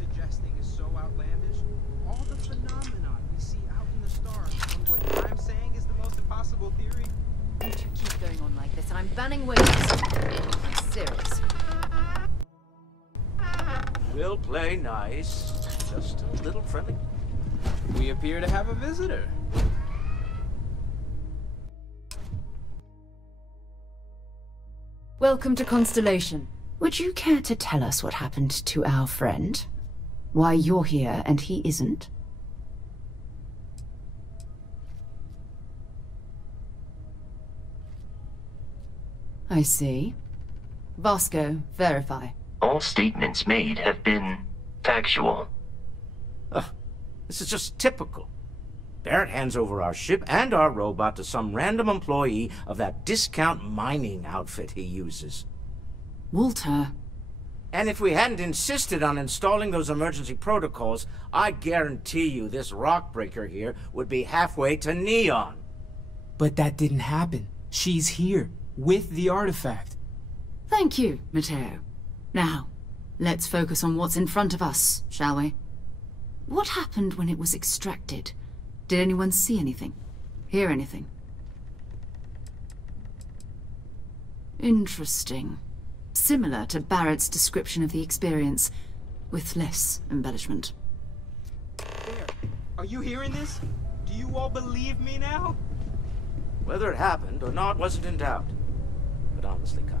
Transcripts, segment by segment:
suggesting is so outlandish. All the phenomenon we see out in the stars on what I'm saying is the most impossible theory. You two keep going on like this, and I'm banning waves. I'm serious. We'll play nice. Just a little friendly. We appear to have a visitor. Welcome to Constellation. Would you care to tell us what happened to our friend? Why you're here and he isn't? I see. Vasco, verify. All statements made have been factual. This is just typical. Barrett hands over our ship and our robot to some random employee of that discount mining outfit he uses. Walter. And if we hadn't insisted on installing those emergency protocols, I guarantee you this rock breaker here would be halfway to Neon. But that didn't happen. She's here, with the artifact. Thank you, Matteo. Now, let's focus on what's in front of us, shall we? What happened when it was extracted? Did anyone see anything? Hear anything? Interesting. Similar to Barrett's description of the experience, with less embellishment. There. Are you hearing this? Do you all believe me now? Whether it happened or not wasn't in doubt. But honestly, Kyle.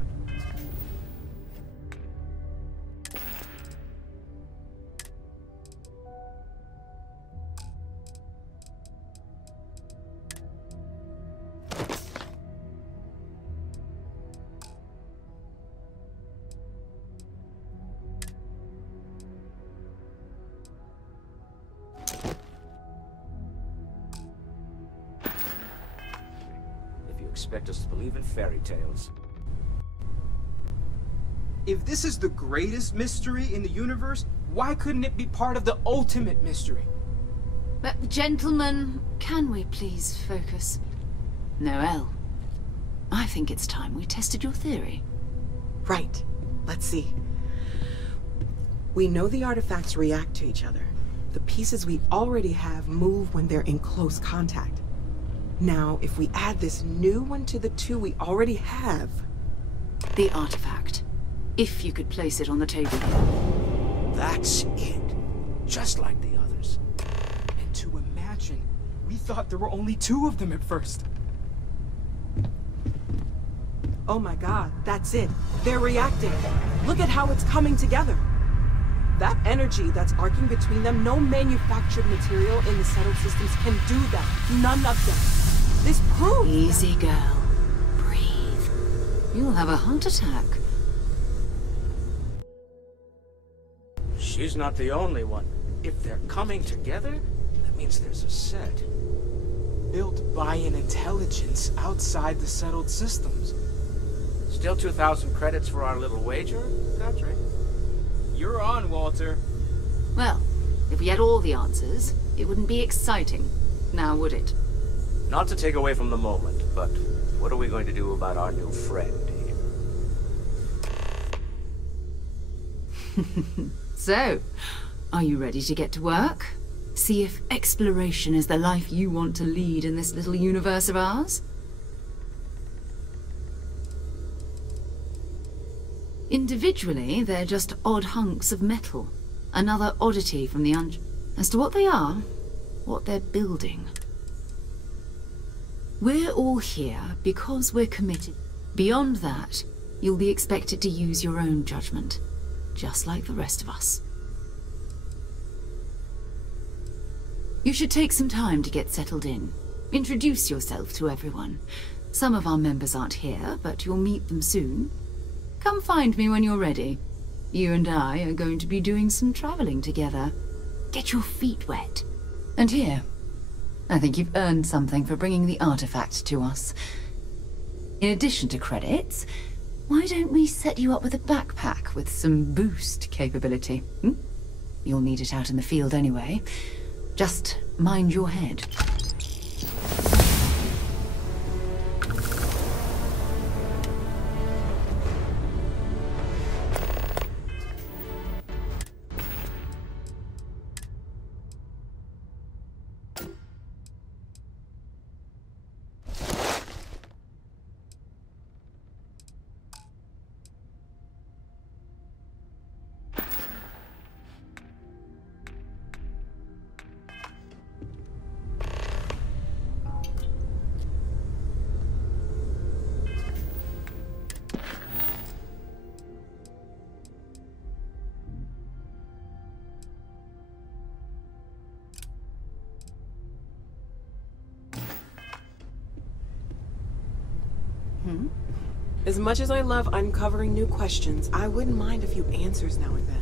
Expect us to believe in fairy tales. If this is the greatest mystery in the universe, why couldn't it be part of the ultimate mystery? But, gentlemen, can we please focus? Noel, I think it's time we tested your theory. Right. Let's see. We know the artifacts react to each other. The pieces we already have move when they're in close contact. Now, if we add this new one to the two we already have... The artifact. If you could place it on the table here. That's it. Just like the others. And to imagine, we thought there were only two of them at first. Oh my god, that's it. They're reacting. Look at how it's coming together. That energy that's arcing between them, no manufactured material in the settled systems can do that. None of them. This proves... Easy, girl. Breathe. You'll have a heart attack. She's not the only one. If they're coming together, that means there's a set. Built by an intelligence outside the settled systems. Still 2,000 credits for our little wager, Patrick? You're on, Walter. Well, if we had all the answers, it wouldn't be exciting, now would it? Not to take away from the moment, but what are we going to do about our new friend here? So, are you ready to get to work? See if exploration is the life you want to lead in this little universe of ours? Individually, they're just odd hunks of metal. Another oddity from the As to what they are, what they're building. We're all here because we're committed. Beyond that, you'll be expected to use your own judgment, just like the rest of us. You should take some time to get settled in. Introduce yourself to everyone. Some of our members aren't here, but you'll meet them soon. Come find me when you're ready. You and I are going to be doing some traveling together. Get your feet wet. And here, I think you've earned something for bringing the artifact to us. In addition to credits, why don't we set you up with a backpack with some boost capability? You'll need it out in the field anyway. Just mind your head. As much as I love uncovering new questions, I wouldn't mind a few answers now and then.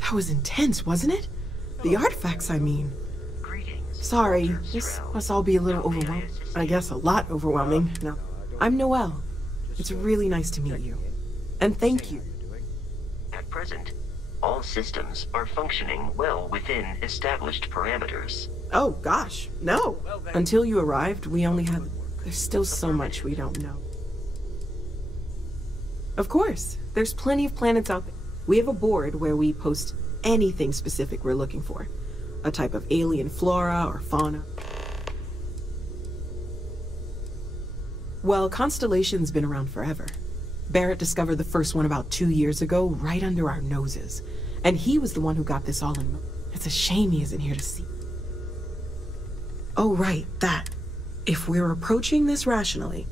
That was intense, wasn't it? The artifacts, I mean. Sorry, this must all be a little overwhelming. I guess a lot overwhelming. Now, I'm Noelle. It's really nice to meet you. And thank you. At present, all systems are functioning well within established parameters. Oh, gosh, no. Until you arrived, we only had... There's still so much we don't know. Of course, there's plenty of planets out there. We have a board where we post anything specific we're looking for. A type of alien flora or fauna. Well, Constellation's been around forever. Barrett discovered the first one about 2 years ago, right under our noses. And he was the one who got this all in motion. It's a shame he isn't here to see. Oh, right, that. If we're approaching this rationally,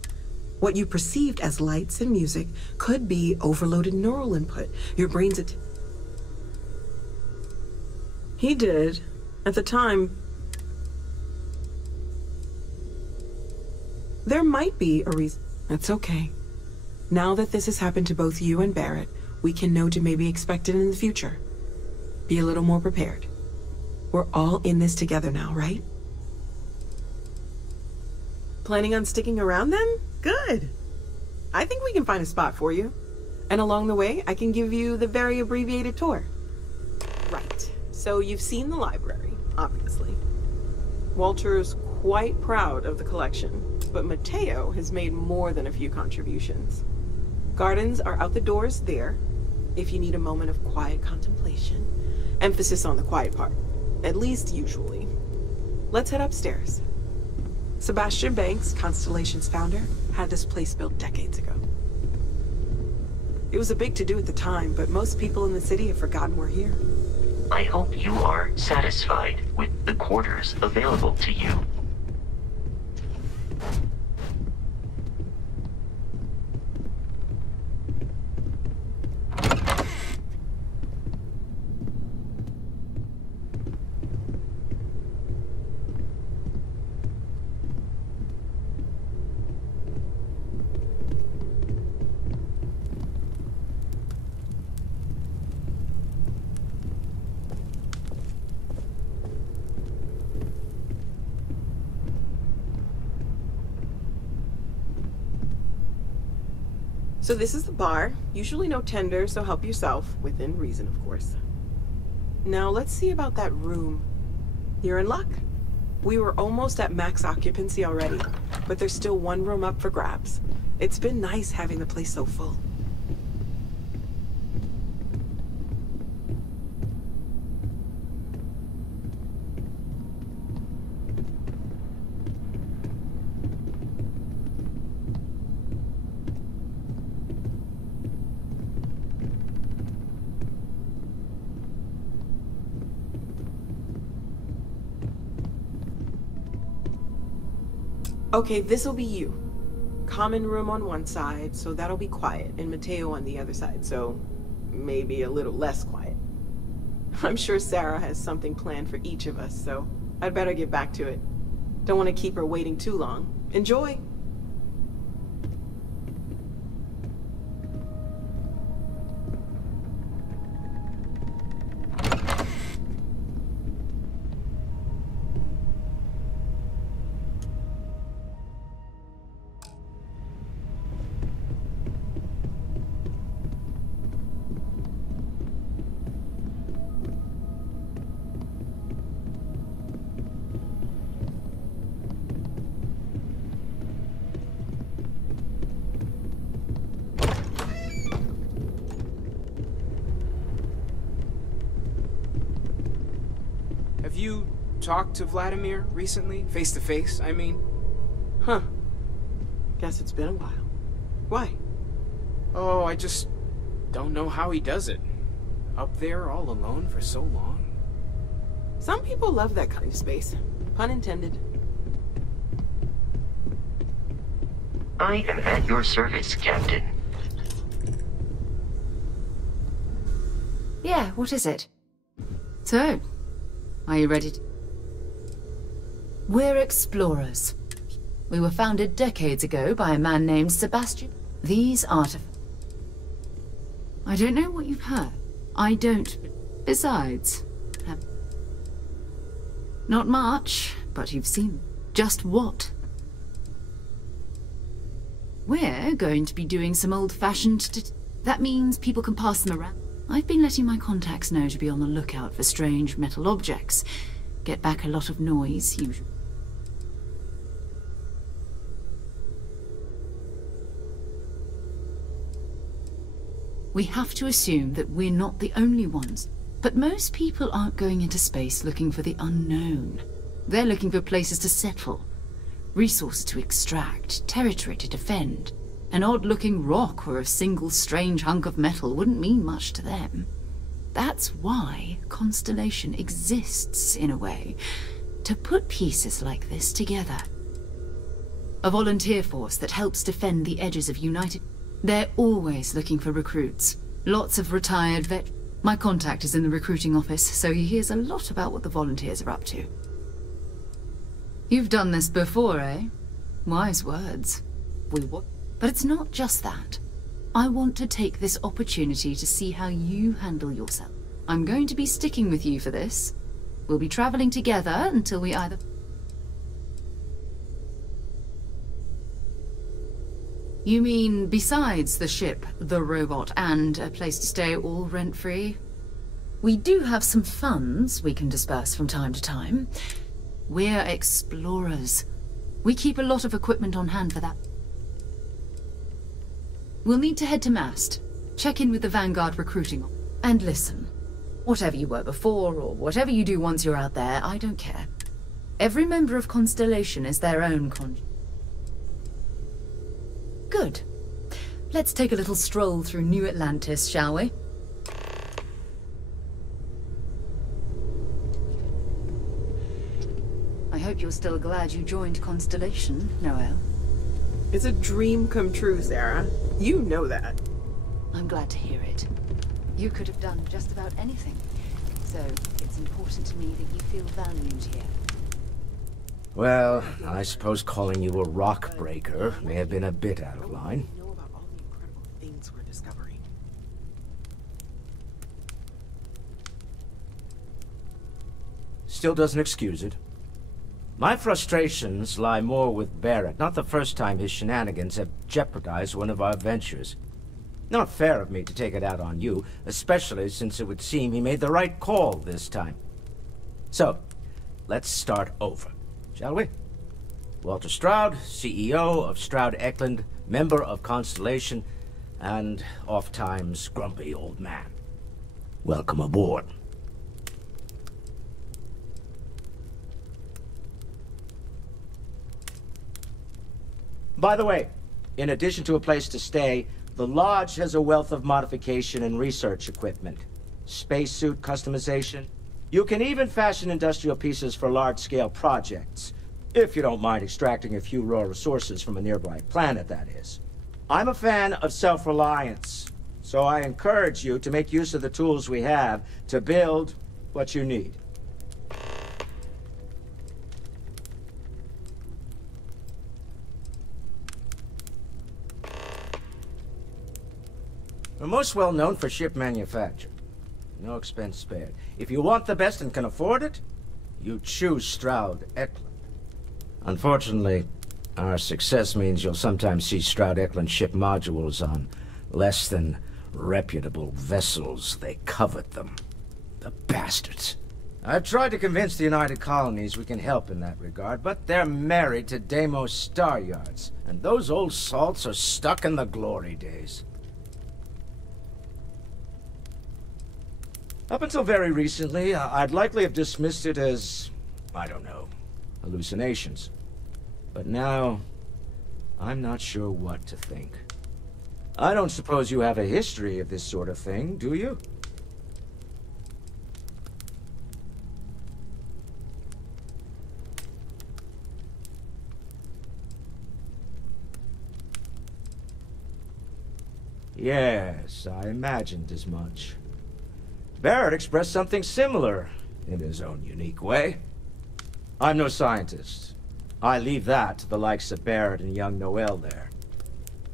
what you perceived as lights and music could be overloaded neural input. Your brain's He did. At the time, there might be a reason. That's okay. Now that this has happened to both you and Barrett, we can know to maybe expect it in the future. Be a little more prepared. We're all in this together now, right? Planning on sticking around then? Good. I think we can find a spot for you. And along the way, I can give you the very abbreviated tour. Right. So you've seen the library, obviously. Walter's quite proud of the collection, but Mateo has made more than a few contributions. Gardens are out the doors there, if you need a moment of quiet contemplation. Emphasis on the quiet part, at least usually. Let's head upstairs. Sebastian Banks, Constellation's founder, had this place built decades ago. It was a big to-do at the time, but most people in the city have forgotten we're here. I hope you are satisfied with the quarters available to you. So this is the bar. Usually no tender, so help yourself. Within reason, of course. Now let's see about that room. You're in luck. We were almost at max occupancy already, but there's still one room up for grabs. It's been nice having the place so full. Okay, this'll be you. Common room on one side, so that'll be quiet, and Mateo on the other side, so maybe a little less quiet. I'm sure Sarah has something planned for each of us, so I'd better get back to it. Don't want to keep her waiting too long. Enjoy! Have you talked to Vladimir recently? Face to face, I mean? Huh. Guess it's been a while. Why? Oh, I just don't know how he does it. Up there all alone for so long. Some people love that kind of space. Pun intended. I am at your service, Captain. Yeah, what is it? So, are you ready to... We're explorers. We were founded decades ago by a man named Sebastian. These artifacts... I don't know what you've heard. I don't. Besides... Not much, but you've seen just what. We're going to be doing some old-fashioned... That means people can pass them around. I've been letting my contacts know to be on the lookout for strange metal objects. Get back a lot of noise, usually. We have to assume that we're not the only ones. But most people aren't going into space looking for the unknown. They're looking for places to settle, resources to extract, territory to defend. An odd-looking rock or a single strange hunk of metal wouldn't mean much to them. That's why Constellation exists, in a way, to put pieces like this together. A volunteer force that helps defend the edges of United... They're always looking for recruits. Lots of retired veterans. My contact is in the recruiting office, so he hears a lot about what the volunteers are up to. You've done this before, eh? Wise words. But it's not just that. I want to take this opportunity to see how you handle yourself. I'm going to be sticking with you for this. We'll be traveling together until we either... You mean besides the ship, the robot, and a place to stay all rent-free? We do have some funds we can disperse from time to time. We're explorers. We keep a lot of equipment on hand for that. We'll need to head to Mast, check in with the Vanguard recruiting, and listen. Whatever you were before, or whatever you do once you're out there, I don't care. Every member of Constellation is their own Good. Let's take a little stroll through New Atlantis, shall we? I hope you're still glad you joined Constellation, Noel. It's a dream come true, Sarah. You know that. I'm glad to hear it. You could have done just about anything. So, it's important to me that you feel valued here. Well, I suppose calling you a rock breaker may have been a bit out of line. You know about all the incredible things we're discovering. Still doesn't excuse it. My frustrations lie more with Barrett, not the first time his shenanigans have jeopardized one of our ventures. Not fair of me to take it out on you, especially since it would seem he made the right call this time. So, let's start over. Shall we? Walter Stroud, CEO of Stroud Eklund, member of Constellation, and oft-times grumpy old man. Welcome aboard. By the way, in addition to a place to stay, the Lodge has a wealth of modification and research equipment. Spacesuit customization. You can even fashion industrial pieces for large-scale projects, if you don't mind extracting a few raw resources from a nearby planet, that is. I'm a fan of self-reliance, so I encourage you to make use of the tools we have to build what you need. We're most well known for ship manufacture. No expense spared. If you want the best and can afford it, you choose Stroud Eklund. Unfortunately, our success means you'll sometimes see Stroud Eklund ship modules on less than reputable vessels. They covet them. The bastards. I've tried to convince the United Colonies we can help in that regard, but they're married to Deimos Star Yards, and those old salts are stuck in the glory days. Up until very recently, I'd likely have dismissed it as, I don't know, hallucinations. But now, I'm not sure what to think. I don't suppose you have a history of this sort of thing, do you? Yes, I imagined as much. Barrett expressed something similar, in his own unique way. I'm no scientist, I leave that to the likes of Barrett and young Noel there.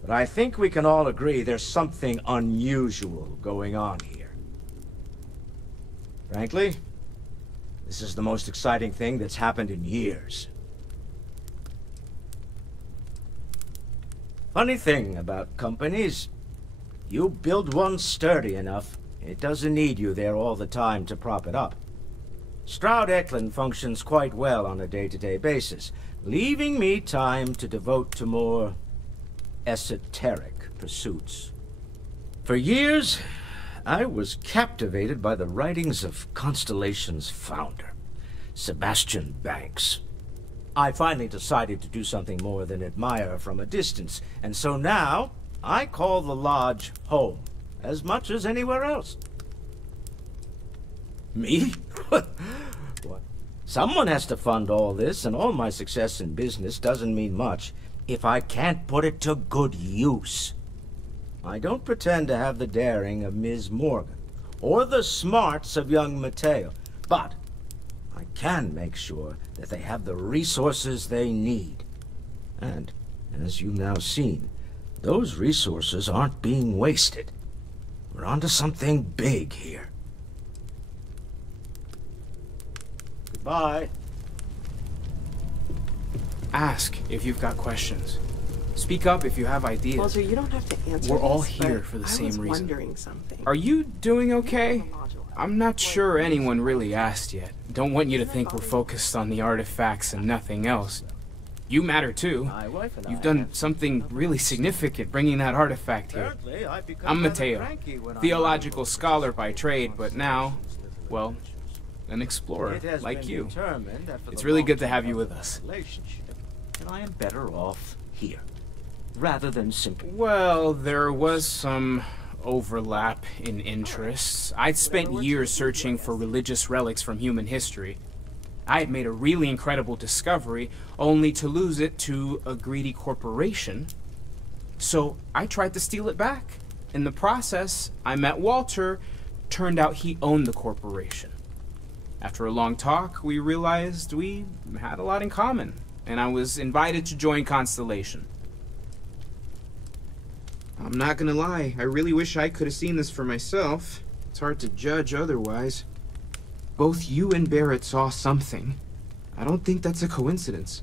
But I think we can all agree there's something unusual going on here. Frankly, this is the most exciting thing that's happened in years. Funny thing about companies, you build one sturdy enough, it doesn't need you there all the time to prop it up. Stroud Eklund functions quite well on a day-to-day basis, leaving me time to devote to more esoteric pursuits. For years, I was captivated by the writings of Constellation's founder, Sebastian Banks. I finally decided to do something more than admire from a distance, and so now I call the Lodge home, as much as anywhere else. Me? What? Someone has to fund all this, and all my success in business doesn't mean much if I can't put it to good use. I don't pretend to have the daring of Ms. Morgan, or the smarts of young Mateo, but I can make sure that they have the resources they need. And, as you've now seen, those resources aren't being wasted. We're onto something big here. Goodbye. Ask if you've got questions. Speak up if you have ideas. Walter, you don't have to answer We're all this, here but for the I same was reason. wondering something. Are you doing okay? I'm not sure anyone really asked yet. Don't want you to think we're focused on the artifacts and nothing else. You matter too. My wife and You've I done have something really significant bringing that artifact here. Apparently, I've become I'm rather Mateo, cranky when I'm theological out. scholar by trade, but now, well, an explorer It has like been you. determined that for It's the really good to long have you term with of us. the relationship, that I am better off here, rather than simply. Well, there was some overlap in interests. I'd spent years searching for religious relics from human history. I had made a really incredible discovery, only to lose it to a greedy corporation. So I tried to steal it back. In the process, I met Walter. Turned out he owned the corporation. After a long talk, we realized we had a lot in common, and I was invited to join Constellation. I'm not gonna lie, I really wish I could have seen this for myself. It's hard to judge otherwise. Both you and Barrett saw something. I don't think that's a coincidence.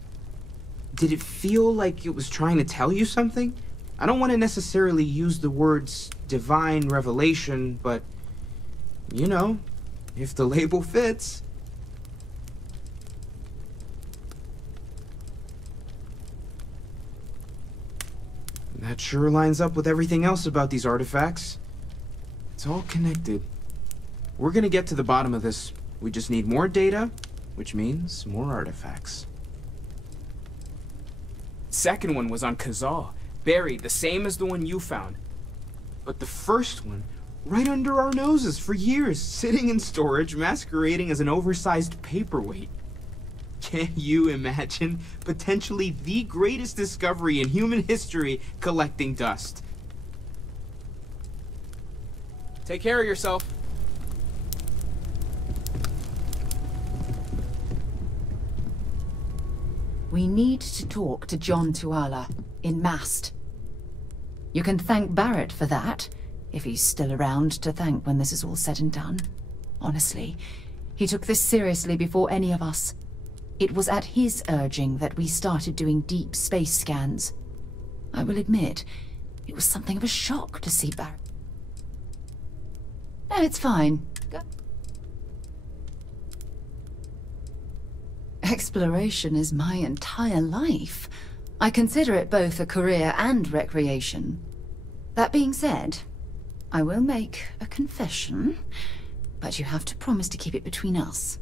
Did it feel like it was trying to tell you something? I don't want to necessarily use the words divine revelation, but, you know, if the label fits. That sure lines up with everything else about these artifacts. It's all connected. We're gonna get to the bottom of this. We just need more data, which means more artifacts. Second one was on Kazal, buried, the same as the one you found. But the first one, right under our noses for years, sitting in storage, masquerading as an oversized paperweight. Can you imagine potentially the greatest discovery in human history collecting dust? Take care of yourself. We need to talk to John Tuala, in Mast. You can thank Barrett for that, if he's still around to thank when this is all said and done. Honestly, he took this seriously before any of us. It was at his urging that we started doing deep space scans. I will admit, it was something of a shock to see Barrett. No, it's fine. Go. Exploration is my entire life. I consider it both a career and recreation. That being said, I will make a confession, but you have to promise to keep it between us.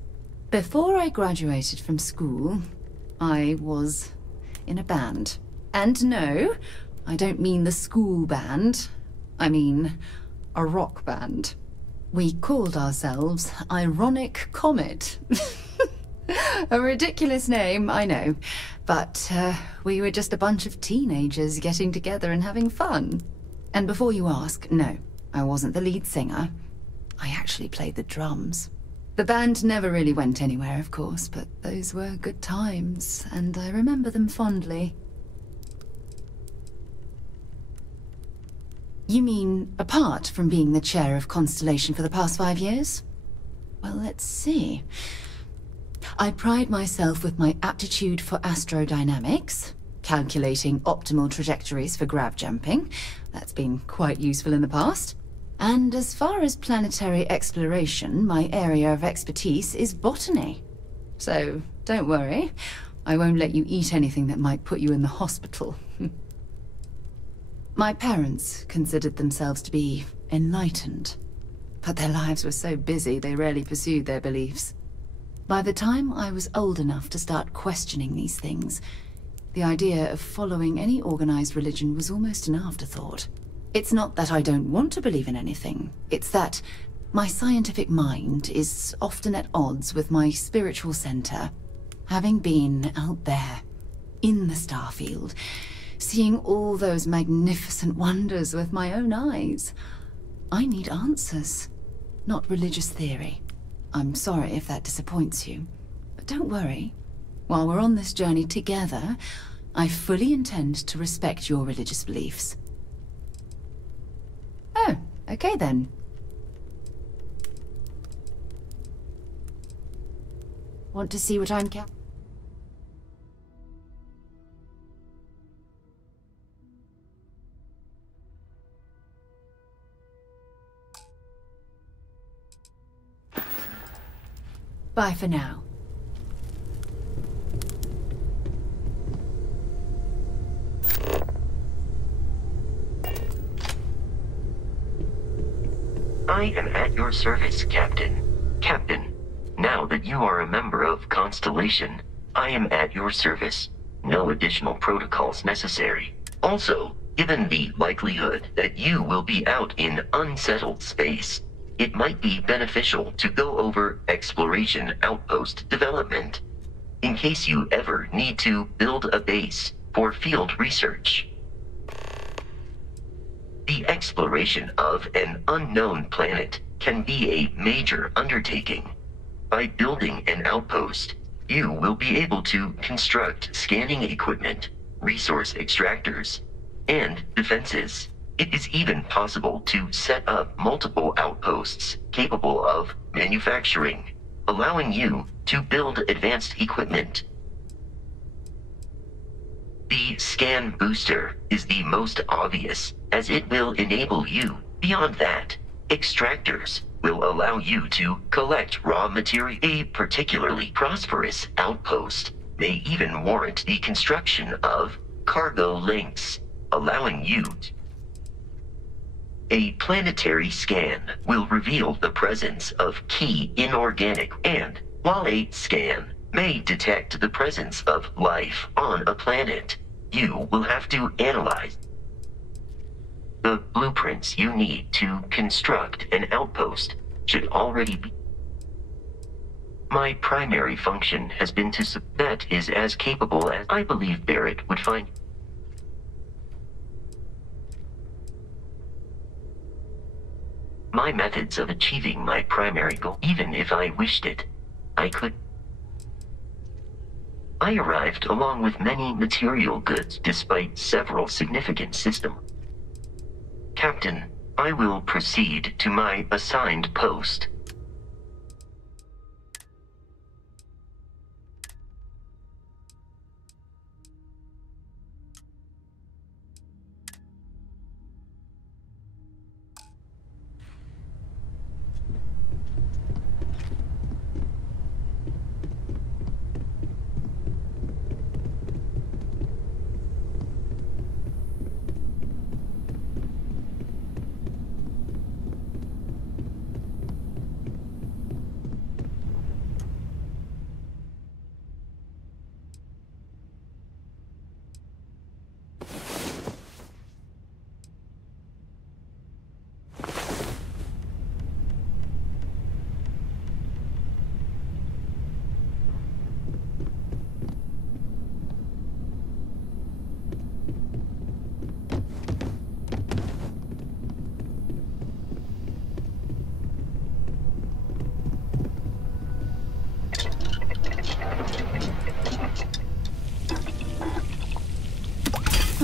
Before I graduated from school, I was in a band. And no, I don't mean the school band. I mean a rock band. We called ourselves Ironic Comet. A ridiculous name, I know. But we were just a bunch of teenagers getting together and having fun. And before you ask, no, I wasn't the lead singer. I actually played the drums. The band never really went anywhere, of course, but those were good times, and I remember them fondly. You mean, apart from being the chair of Constellation for the past 5 years? Well, let's see. I pride myself with my aptitude for astrodynamics, calculating optimal trajectories for grav jumping. That's been quite useful in the past. And as far as planetary exploration, my area of expertise is botany. So, don't worry. I won't let you eat anything that might put you in the hospital. My parents considered themselves to be enlightened, but their lives were so busy they rarely pursued their beliefs. By the time I was old enough to start questioning these things, the idea of following any organized religion was almost an afterthought. It's not that I don't want to believe in anything, it's that my scientific mind is often at odds with my spiritual center. Having been out there, in the Starfield, seeing all those magnificent wonders with my own eyes, I need answers, not religious theory. I'm sorry if that disappoints you, but don't worry. While we're on this journey together, I fully intend to respect your religious beliefs. Oh, okay then. Want to see what I'm Bye for now. I am at your service, Captain. Captain, now that you are a member of Constellation, I am at your service. No additional protocols necessary. Also, given the likelihood that you will be out in unsettled space, it might be beneficial to go over exploration outpost development, in case you ever need to build a base for field research. The exploration of an unknown planet can be a major undertaking. By building an outpost, you will be able to construct scanning equipment, resource extractors, and defenses. It is even possible to set up multiple outposts capable of manufacturing, allowing you to build advanced equipment. The scan booster is the most obvious, as it will enable you. Beyond that, extractors will allow you to collect raw material. A particularly prosperous outpost may even warrant the construction of cargo links, allowing you to. A planetary scan will reveal the presence of key inorganic, and while a scan may detect the presence of life on a planet, you will have to analyze the blueprints you need to construct an outpost should already be. My primary function has been to that is as capable as I believe Barrett would find. My methods of achieving my primary goal, even if I wished it, I could. I arrived along with many material goods despite several significant systems. Captain, I will proceed to my assigned post.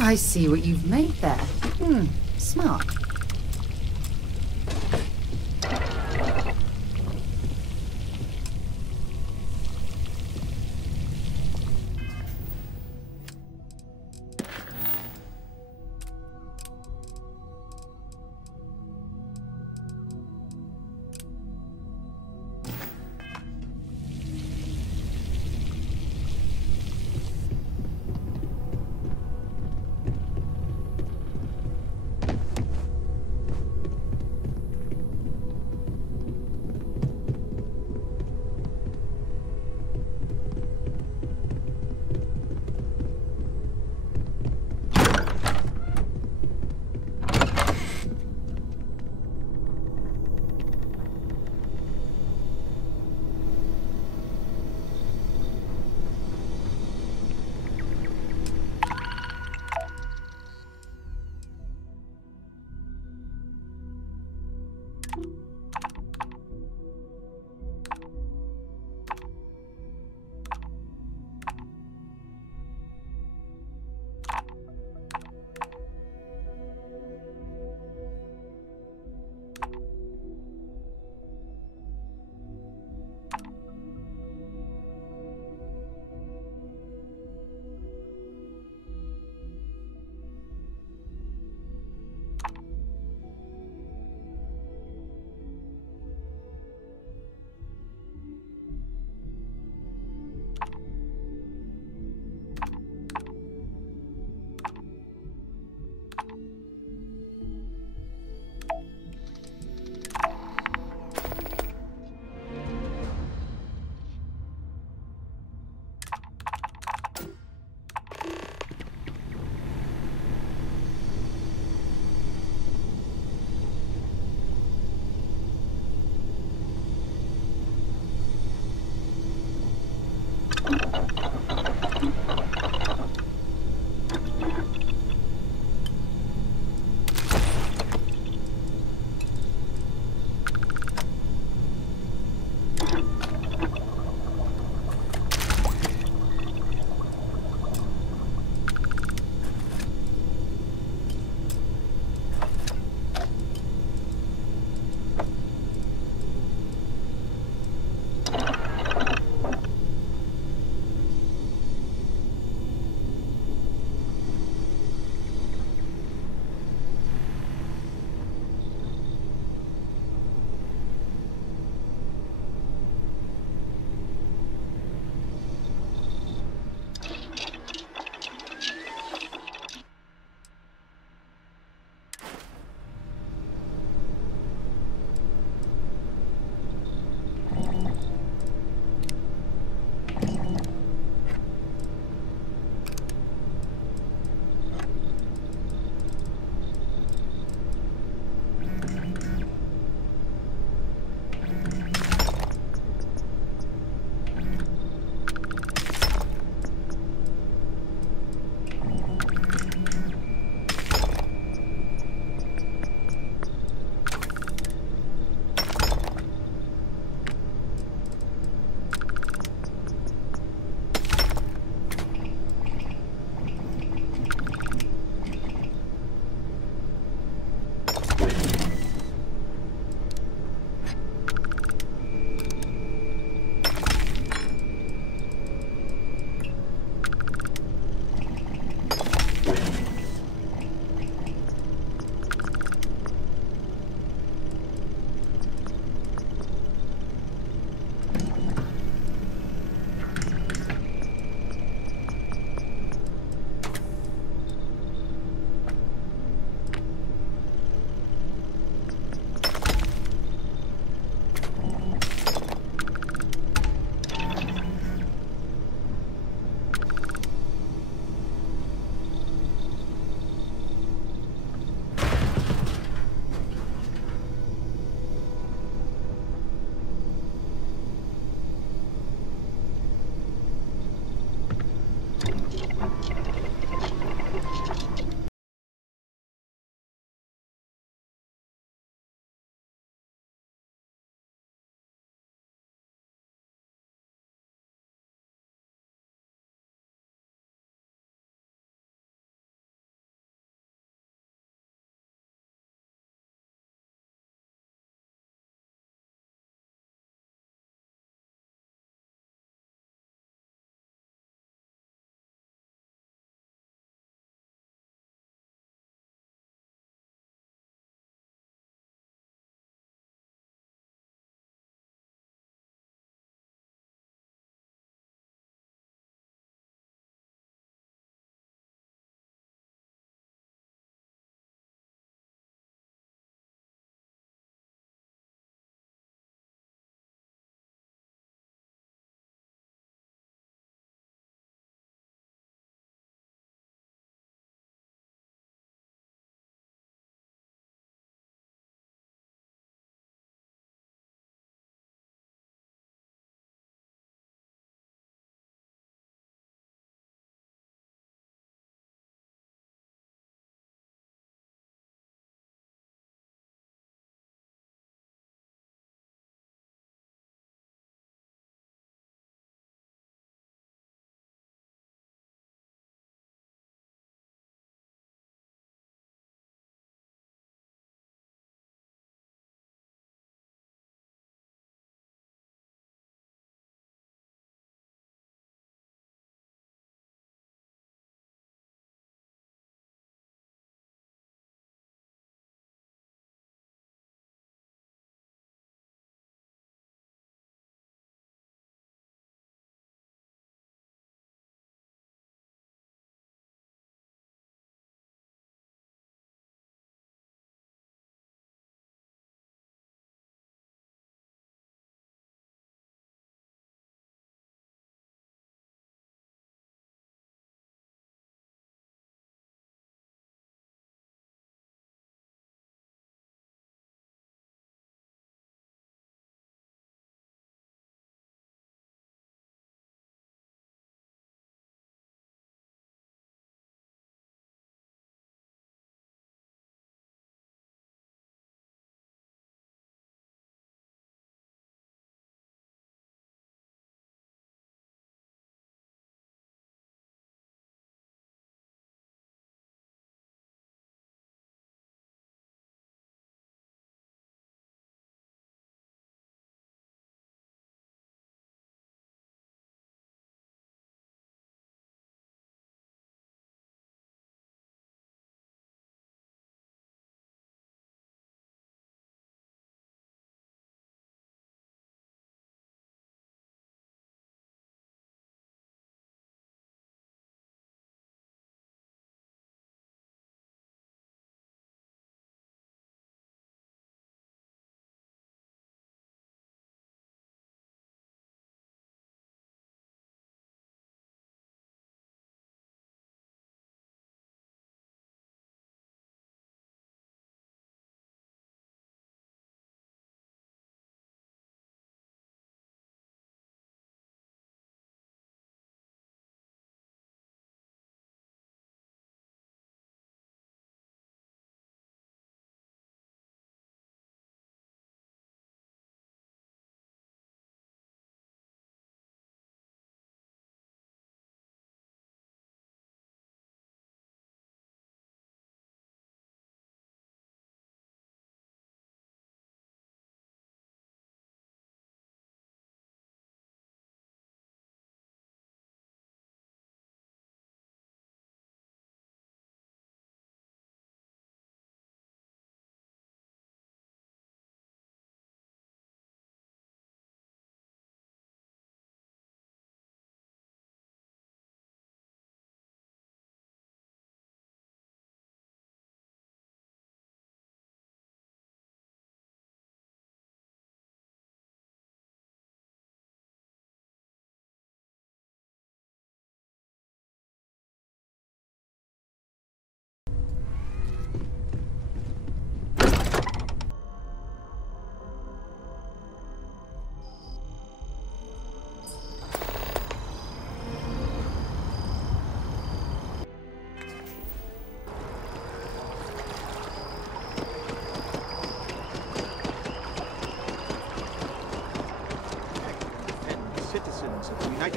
I see what you've made there. Smart.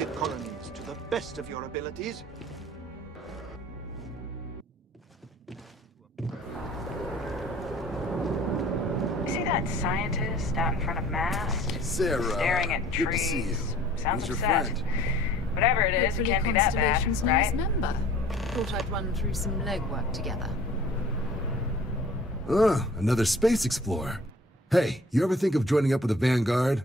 infected colonies to the best of your abilities. See that scientist out in front of mast? Sarah, Staring at good to see you. trees. Sounds Who's your upset. friend? Whatever it is, it Hopefully can't be that bad, Constellation's right? newest member. Thought I'd run through some legwork together. Another space explorer. Hey, you ever think of joining up with the Vanguard?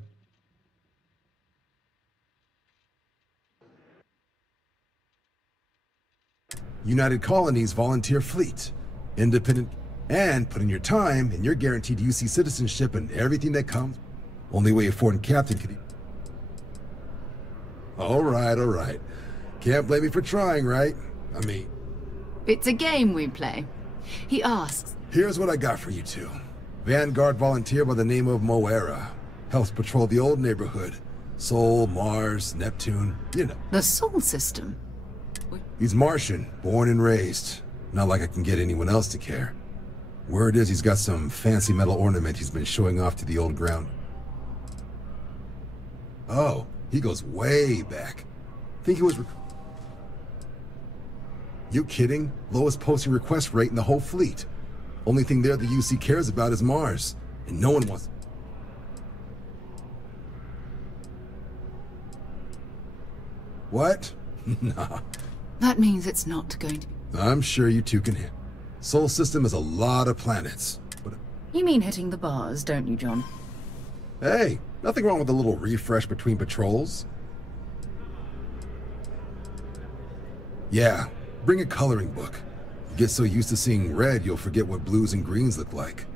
United Colonies Volunteer Fleet. Independent. And put in your time, and you're guaranteed UC citizenship and everything that comes. Only way a foreign captain could... All right. Can't blame me for trying, right? I mean... It's a game we play. He asks. Here's what I got for you two. Vanguard volunteer by the name of Moera. Helps patrol the old neighborhood. Sol, Mars, Neptune, you know. The Sol system. He's Martian, born and raised. Not like I can get anyone else to care. Word is he's got some fancy metal ornament he's been showing off to the old ground. Oh, he goes way back. Think he was... You kidding? Lowest posting request rate in the whole fleet. Only thing there the UC cares about is Mars. And no one wants... What? Nah. That means it's not going to be... I'm sure you two can hit. Sol system has a lot of planets, but... You mean hitting the bars, don't you, John? Hey, nothing wrong with a little refresh between patrols. Yeah, bring a coloring book. Get so used to seeing red, you'll forget what blues and greens look like.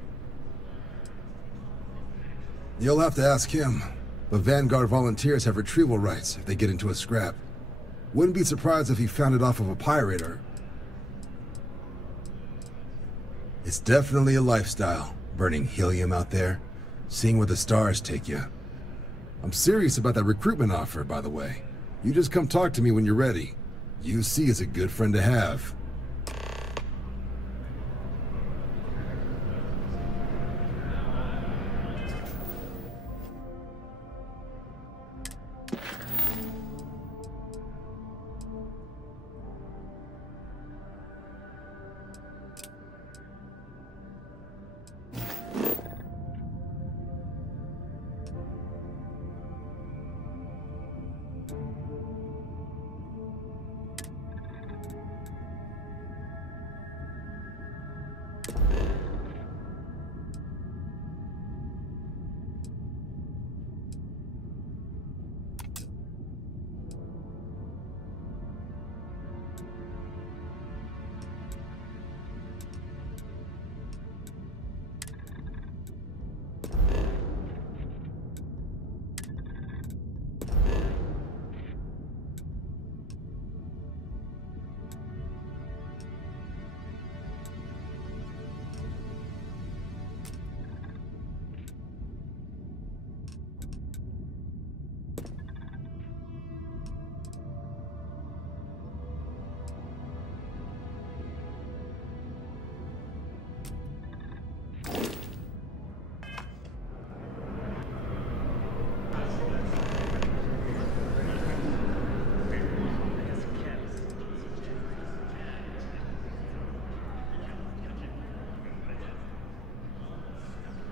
You'll have to ask him, but Vanguard volunteers have retrieval rights if they get into a scrap. Wouldn't be surprised if he found it off of a pirate or... It's definitely a lifestyle, burning helium out there, seeing where the stars take you. I'm serious about that recruitment offer, by the way. You just come talk to me when you're ready. UC is a good friend to have.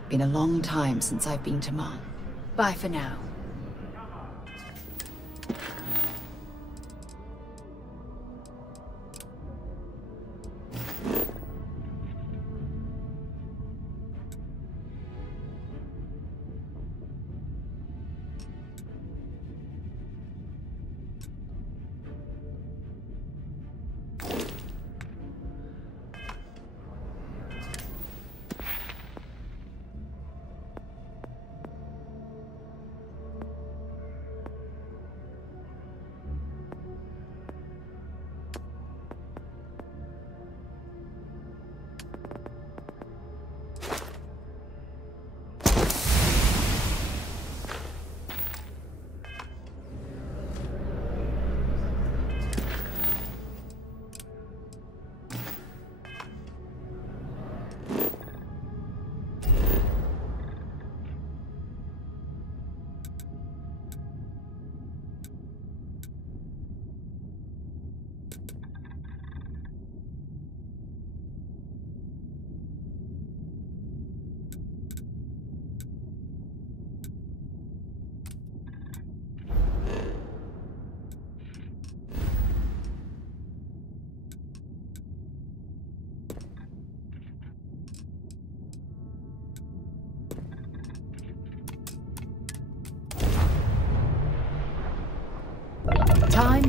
Been a long time since I've been to Mars. Bye for now.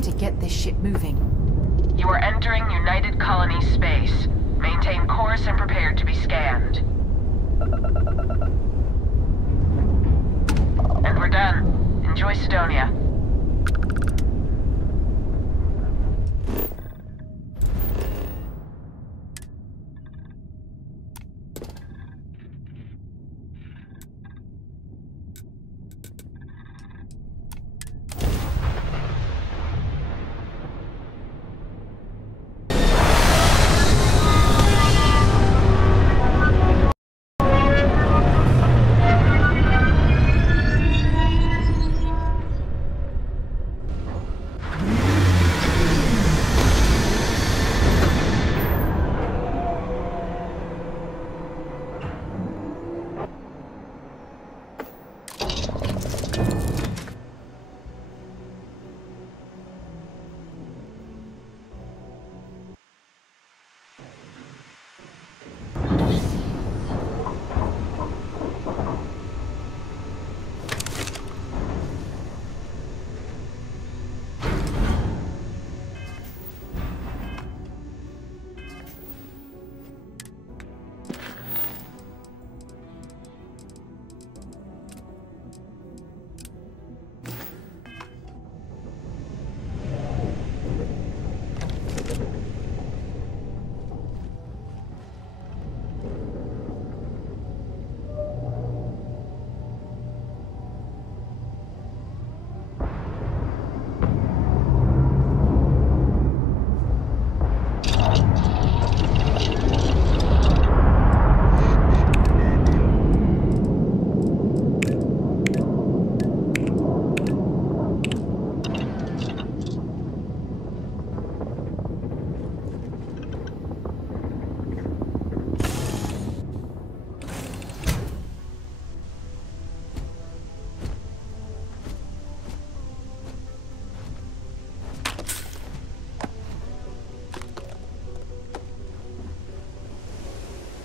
time to get this ship moving. You are entering United Colony space. Maintain course and prepare to be scanned. And we're done. Enjoy Sidonia.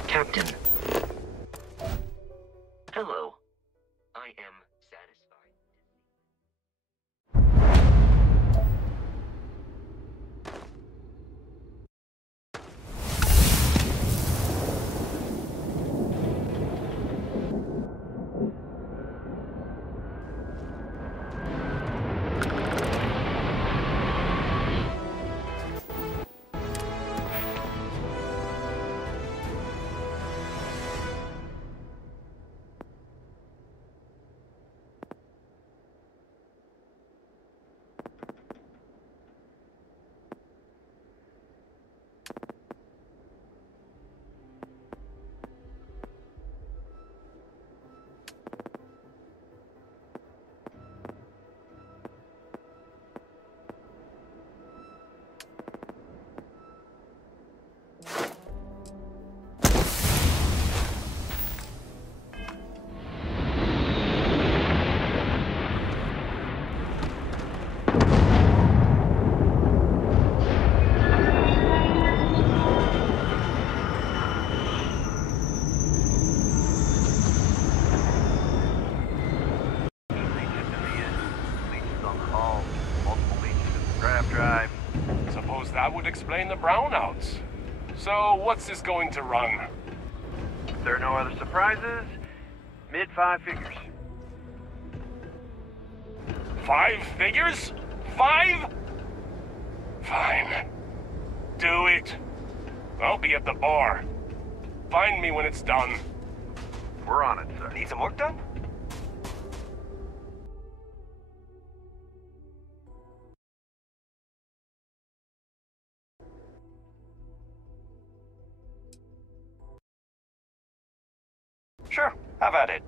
Captain. Hello. I am satisfied. That would explain the brownouts. So, what's this going to run? If there are no other surprises, mid-5 figures. 5 figures? 5? Fine. Do it. I'll be at the bar. Find me when it's done. We're on it, sir. Need some work done? Sure, have at it.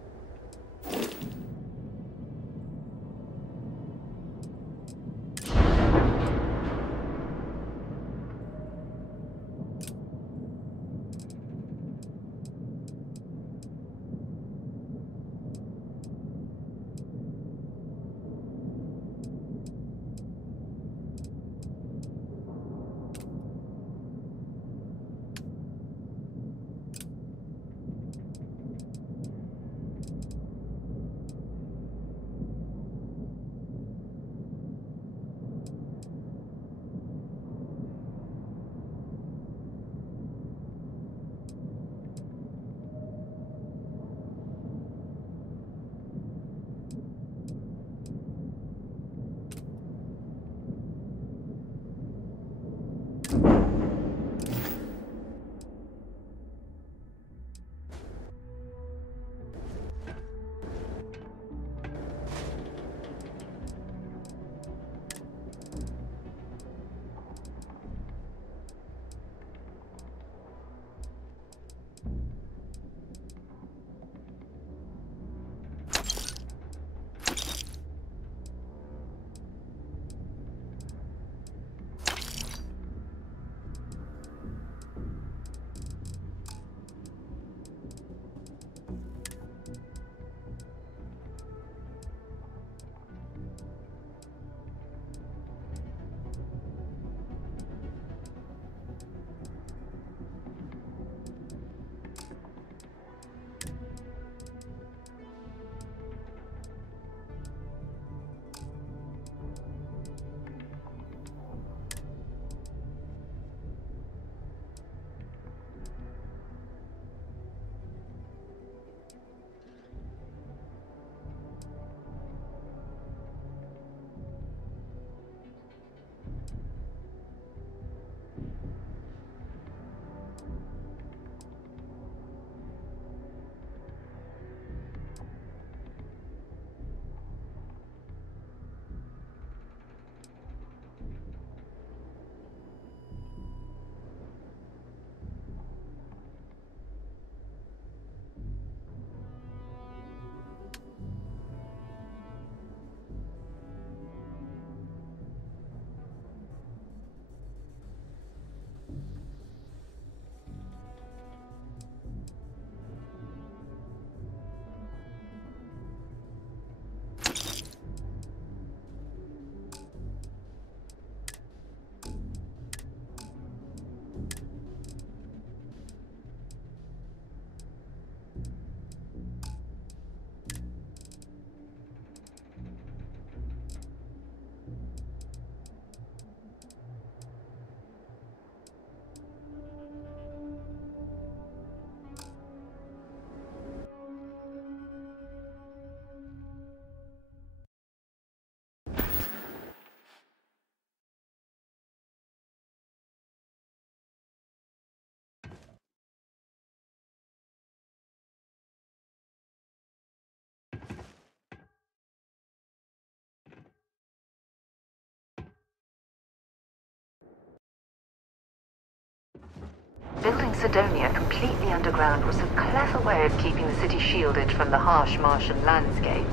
Building Sidonia completely underground was a clever way of keeping the city shielded from the harsh Martian landscape.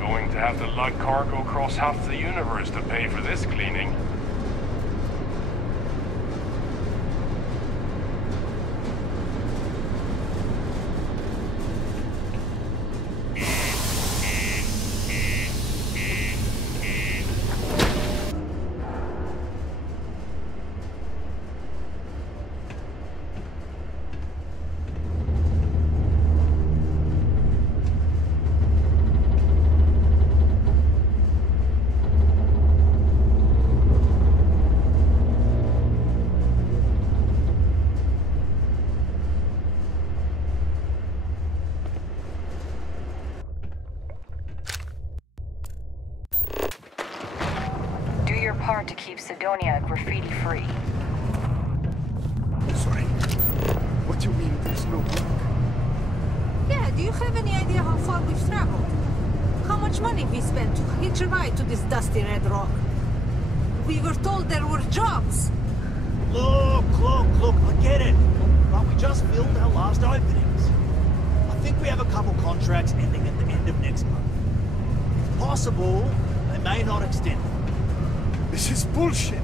Going to have to lug cargo across half the universe to pay for this cleaning. Part to keep Sidonia graffiti-free. Sorry. What do you mean there's no work? Yeah, do you have any idea how far we've traveled? How much money we spent to hitch a ride to this dusty red rock? We were told there were jobs. Look, I get it. But we just filled our last openings. I think we have a couple contracts ending at the end of next month. It's possible they may not extend them. This is bullshit.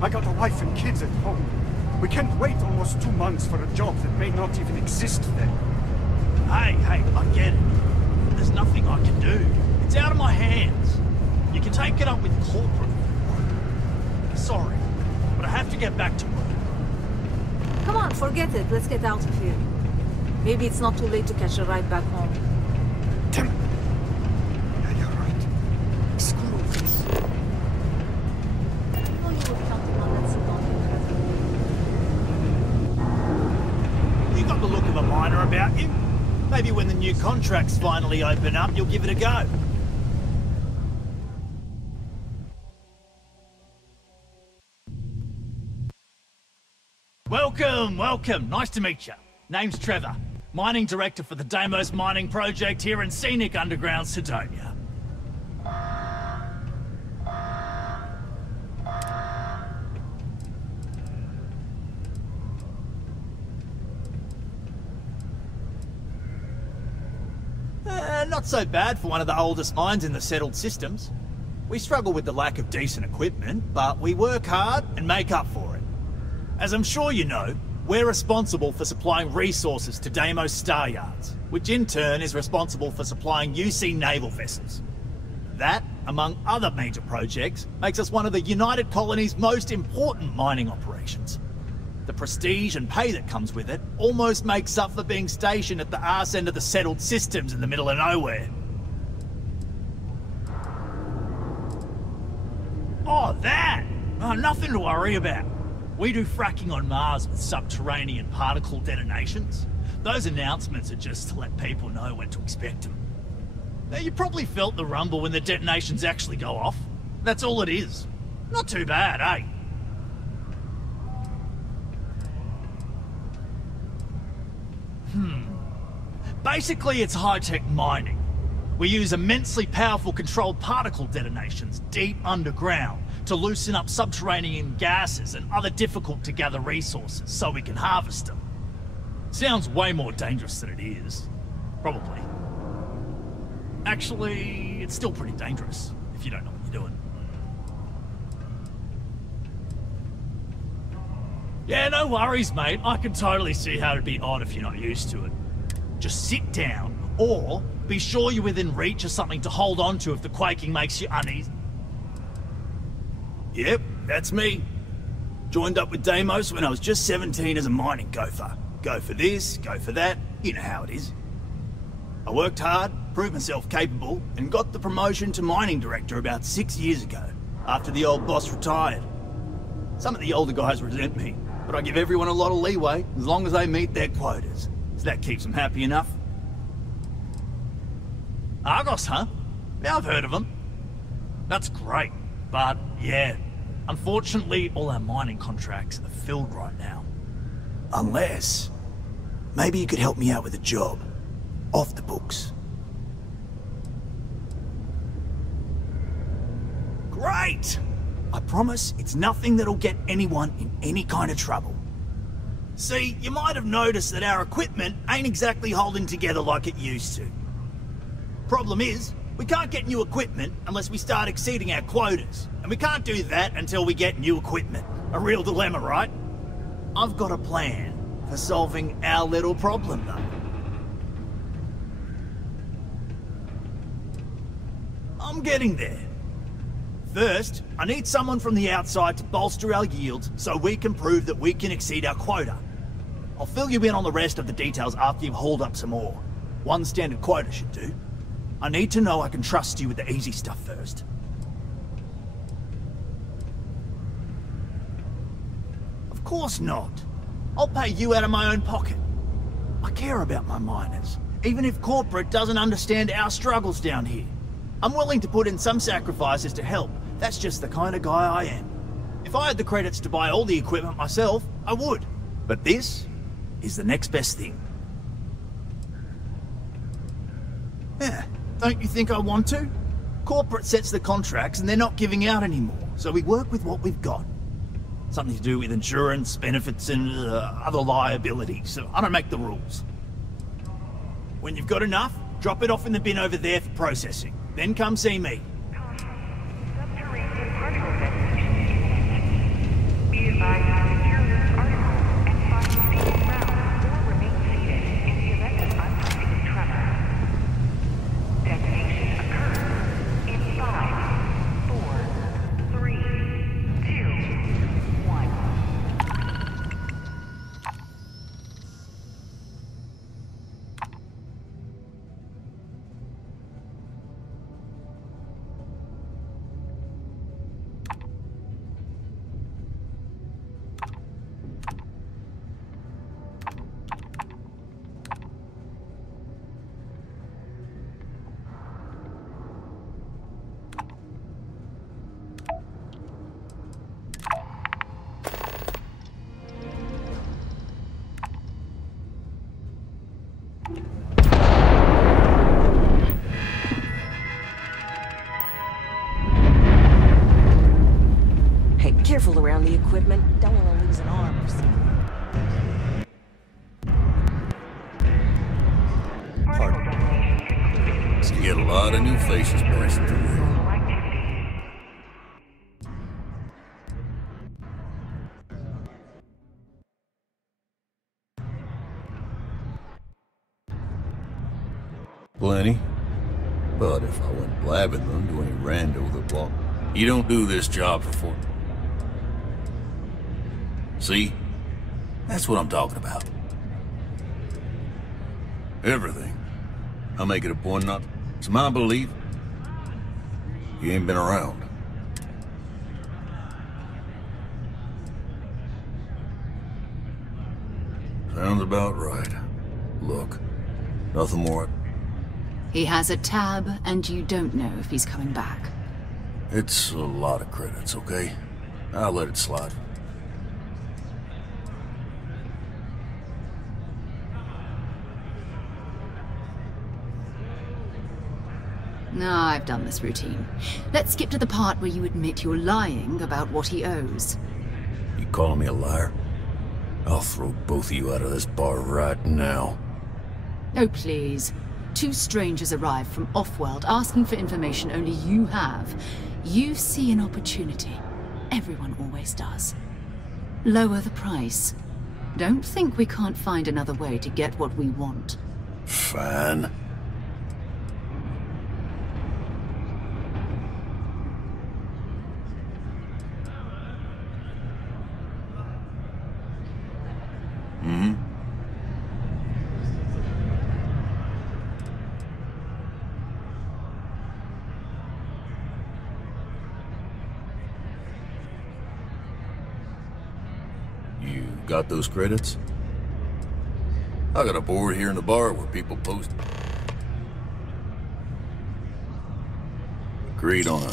I got a wife and kids at home. We can't wait almost 2 months for a job that may not even exist then. Hey, I get it. There's nothing I can do. It's out of my hands. You can take it up with corporate. Sorry, but I have to get back to work. Come on, forget it. Let's get out of here. Maybe it's not too late to catch a ride back home. Damn it. Yeah, you're right. Screw this. I know you were counting on that Sidonia present. You got the look of a miner about you. Maybe when the new contracts finally open up, you'll give it a go. Welcome. Nice to meet you. Name's Trevor, mining director for the Deimos mining project here in scenic underground Sidonia. Not so bad for one of the oldest mines in the settled systems. We struggle with the lack of decent equipment, but we work hard and make up for it. As I'm sure you know, we're responsible for supplying resources to Deimos Star Yards, which in turn is responsible for supplying UC naval vessels. That, among other major projects, makes us one of the United Colony's most important mining operations. The prestige and pay that comes with it almost makes up for being stationed at the arse end of the settled systems in the middle of nowhere. Oh, that! Oh, nothing to worry about. We do fracking on Mars with subterranean particle detonations. Those announcements are just to let people know when to expect them. Now, you probably felt the rumble when the detonations actually go off. That's all it is. Not too bad, eh? Basically, it's high-tech mining. We use immensely powerful controlled particle detonations deep underground to loosen up subterranean gases and other difficult-to-gather resources so we can harvest them. Sounds way more dangerous than it is. Probably. Actually, it's still pretty dangerous if you don't know what you're doing. Yeah, no worries, mate. I can totally see how it'd be odd if you're not used to it. Just sit down, or be sure you're within reach of something to hold on to if the quaking makes you uneasy. Yep, that's me. Joined up with Deimos when I was just 17 as a mining gopher. Go for this, go for that, you know how it is. I worked hard, proved myself capable, and got the promotion to mining director about 6 years ago, after the old boss retired. Some of the older guys resent me, but I give everyone a lot of leeway as long as they meet their quotas. So that keeps them happy enough. Argos, huh? Yeah, I've heard of them. That's great, but yeah, unfortunately all our mining contracts are filled right now. Unless, maybe you could help me out with a job, off the books. Great! I promise it's nothing that'll get anyone in any kind of trouble. See, you might have noticed that our equipment ain't exactly holding together like it used to. Problem is, we can't get new equipment unless we start exceeding our quotas. And we can't do that until we get new equipment. A real dilemma, right? I've got a plan for solving our little problem, though. I'm getting there. First, I need someone from the outside to bolster our yields so we can prove that we can exceed our quota. I'll fill you in on the rest of the details after you've hauled up some more. One standard quota should do. I need to know I can trust you with the easy stuff first. Of course not. I'll pay you out of my own pocket. I care about my miners, even if corporate doesn't understand our struggles down here. I'm willing to put in some sacrifices to help. That's just the kind of guy I am. If I had the credits to buy all the equipment myself, I would. But this is the next best thing. Yeah, don't you think I want to? Corporate sets the contracts and they're not giving out anymore, so we work with what we've got. Something to do with insurance, benefits, and other liabilities, so I don't make the rules. When you've got enough, drop it off in the bin over there for processing. Then come see me. Subterranean particle detonation. Be advised to secure this article and find stable ground or remain seated in the event of unforeseen tremor. Detonation occurs in 5, 4, 3, 2, 1. Careful around the equipment. Don't want to lose an arm or something. You get a lot of new faces passing through here. Plenty. But if I went blabbing them to any rando that walked, you don't do this job for fun. See? That's what I'm talking about. Everything. I make it a point not... It's my belief. You ain't been around. Sounds about right. Look, nothing more. He has a tab, and you don't know if he's coming back. It's a lot of credits, okay? I'll let it slide. No, I've done this routine. Let's skip to the part where you admit you're lying about what he owes. You calling me a liar? I'll throw both of you out of this bar right now. Oh, please. 2 strangers arrive from off-world asking for information only you have. You see an opportunity. Everyone always does. Lower the price. Don't think we can't find another way to get what we want. Fine. You got those credits? I got a board here in the bar where people post. Agreed on a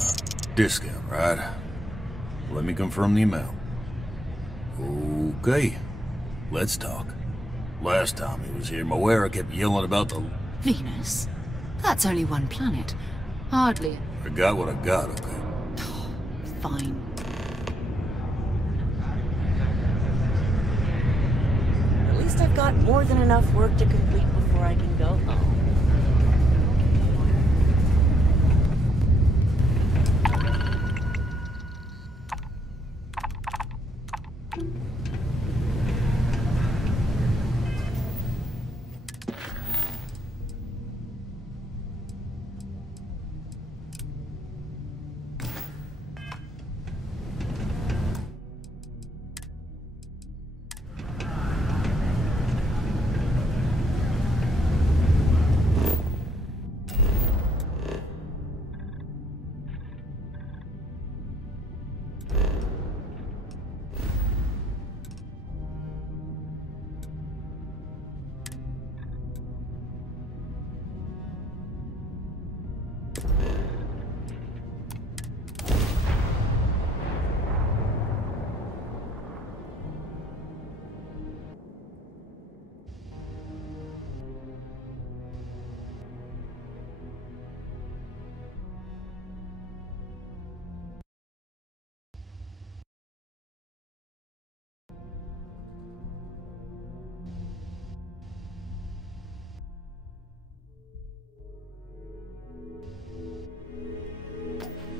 discount, right? Let me confirm the amount. Okay, let's talk. Last time he was here, Moera kept yelling about the... Venus? That's only one planet. Hardly. I got what I got, okay? Fine. just I've got more than enough work to complete before I can go home.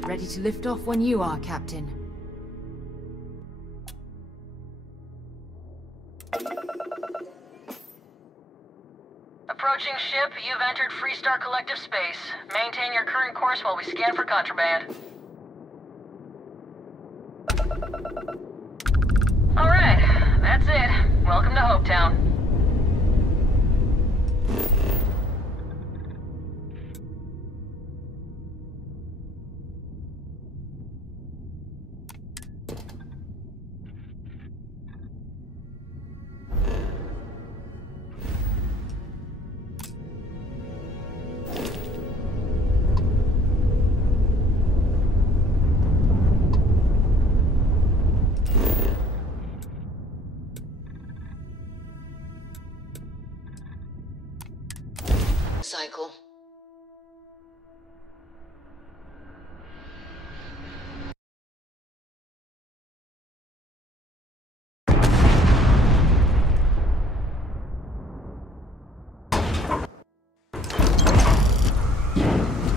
Ready to lift off when you are, Captain. Approaching ship, you've entered Freestar Collective space. Maintain your current course while we scan for contraband. Alright, that's it. Welcome to Hopetown. Cycle.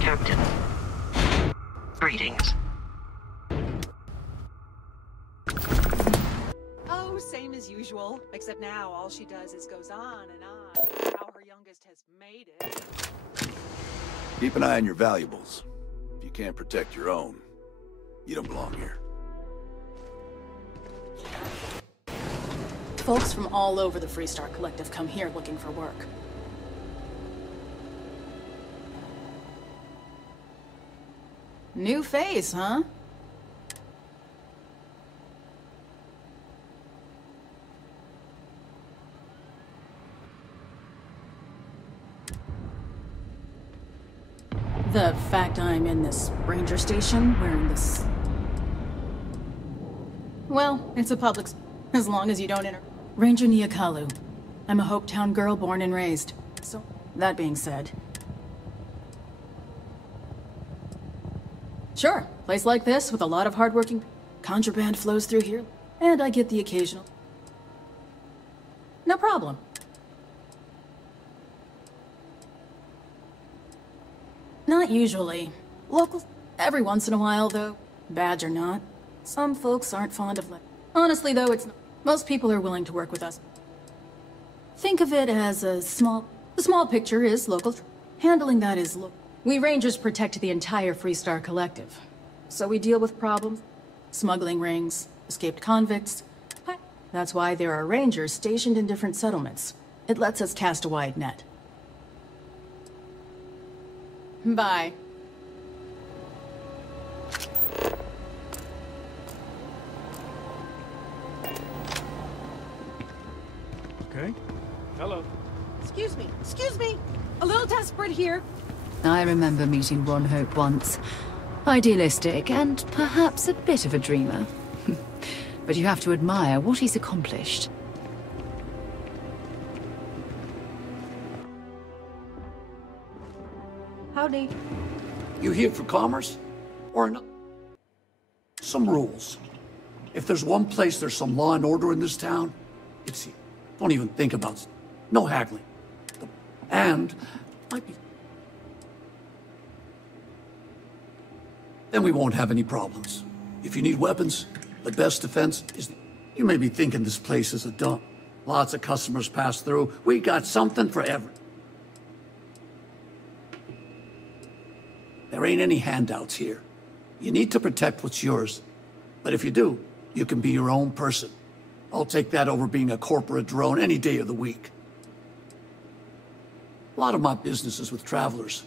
Captain. Greetings. Oh, same as usual. Except now all she does is goes on and on. How her youngest has made it. Keep an eye on your valuables. If you can't protect your own, you don't belong here. Folks from all over the Freestar Collective come here looking for work. New face, huh? The fact I'm in this ranger station wearing this... Well, it's a public... as long as you don't enter... Ranger Niakalu. I'm a Hopetown girl born and raised. So, that being said... Sure, place like this with a lot of hardworking... Contraband flows through here, and I get the occasional... No problem. Not usually. Locals... Every once in a while, though. Badge or not. Some folks aren't fond of... Honestly, though, it's not. Most people are willing to work with us. Think of it as a small... The small picture is local... Handling that is local. We Rangers protect the entire Freestar Collective. So we deal with problems. Smuggling rings, escaped convicts. That's why there are Rangers stationed in different settlements. It lets us cast a wide net. Bye. Okay. Hello. Excuse me. Excuse me. A little desperate here. I remember meeting Ron Hope once. Idealistic and perhaps a bit of a dreamer. But you have to admire what he's accomplished. Howdy. You here for commerce? Or not? Some rules. If there's one place there's some law and order in this town, it's here. Don't even think about it. No haggling. And might be. Then we won't have any problems. If you need weapons, the best defense is... You may be thinking this place is a dump. Lots of customers pass through. We got something for every... There ain't any handouts here. You need to protect what's yours. But if you do, you can be your own person. I'll take that over being a corporate drone any day of the week. A lot of my business is with travelers.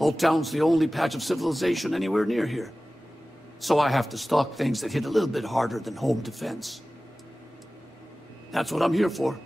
Hopetown's the only patch of civilization anywhere near here. So I have to stock things that hit a little bit harder than home defense. That's what I'm here for.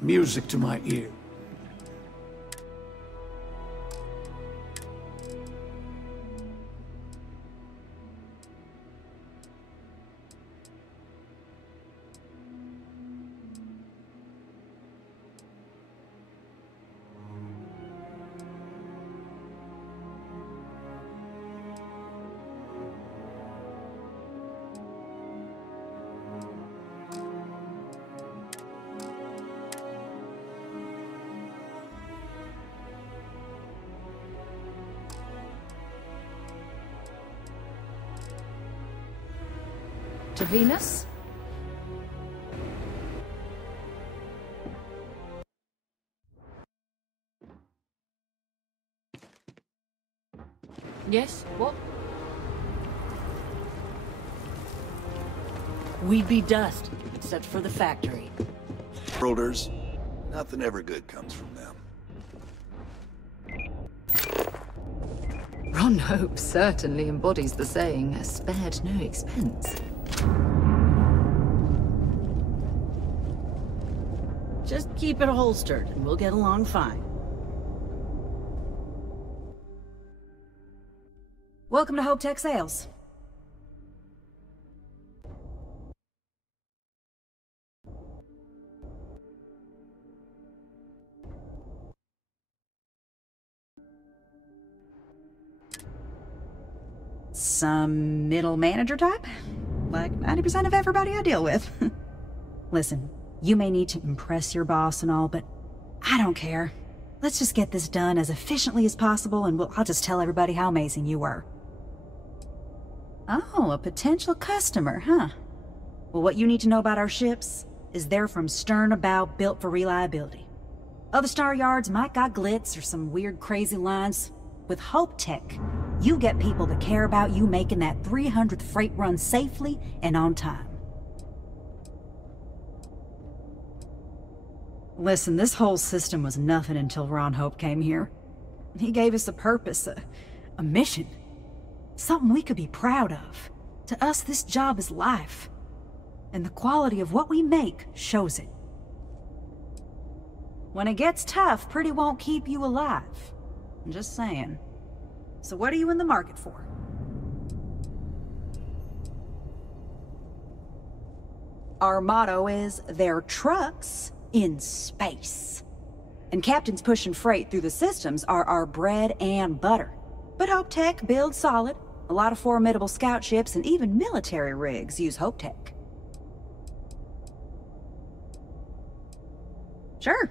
Music to my ear. To Venus? Yes? What? We'd be dust, except for the factory. Worlders, nothing ever good comes from them. Ron Hope certainly embodies the saying, spared no expense. Just keep it holstered, and we'll get along fine. Welcome to Hope Tech Sales. Some middle manager type? Like 90% of everybody I deal with. Listen, you may need to impress your boss and all, but I don't care. Let's just get this done as efficiently as possible, and I'll just tell everybody how amazing you were. Oh, a potential customer, huh? Well, what you need to know about our ships is they're from stern bow, built for reliability. Other Star Yards might got glitz or some weird crazy lines. With Hope Tech, you get people that care about you making that 300th freight run safely and on time. Listen, this whole system was nothing until Ron Hope came here. He gave us a purpose, a mission. Something we could be proud of. To us, this job is life. And the quality of what we make shows it. When it gets tough, pretty won't keep you alive. I'm just saying. So what are you in the market for? Our motto is, "They're trucks in space." And captains pushing freight through the systems are our bread and butter. But Hope Tech builds solid. A lot of formidable scout ships and even military rigs use Hope Tech. Sure.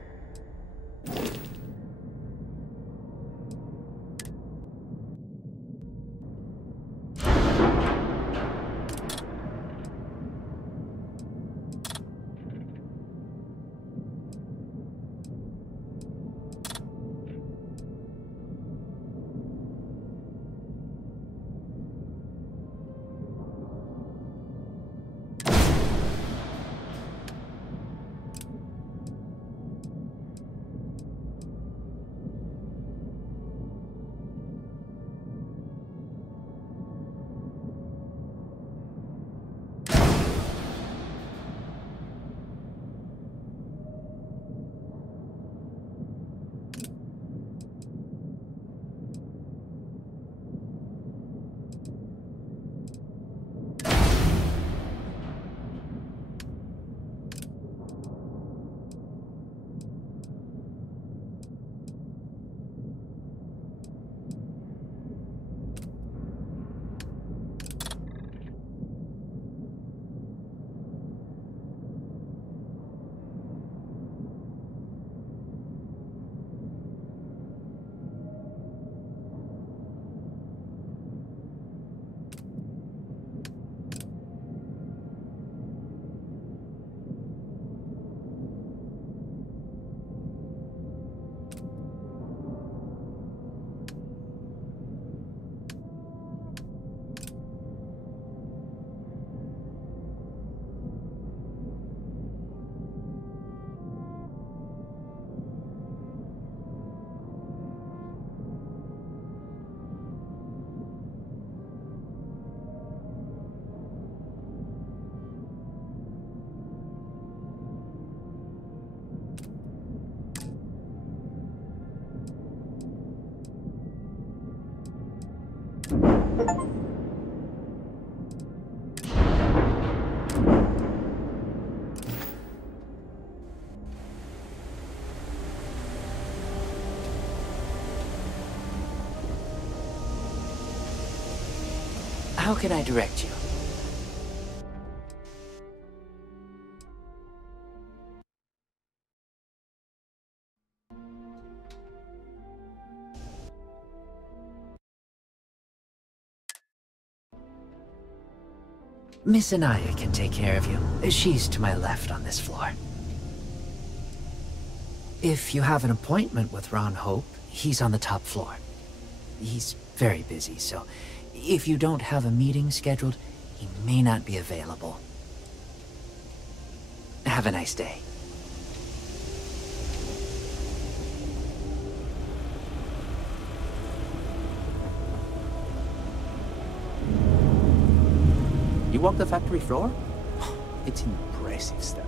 How can I direct you? Miss Anaya can take care of you. She's to my left on this floor. If you have an appointment with Ron Hope, he's on the top floor. He's very busy, so if you don't have a meeting scheduled, he may not be available. Have a nice day. You walk the factory floor? It's impressive stuff.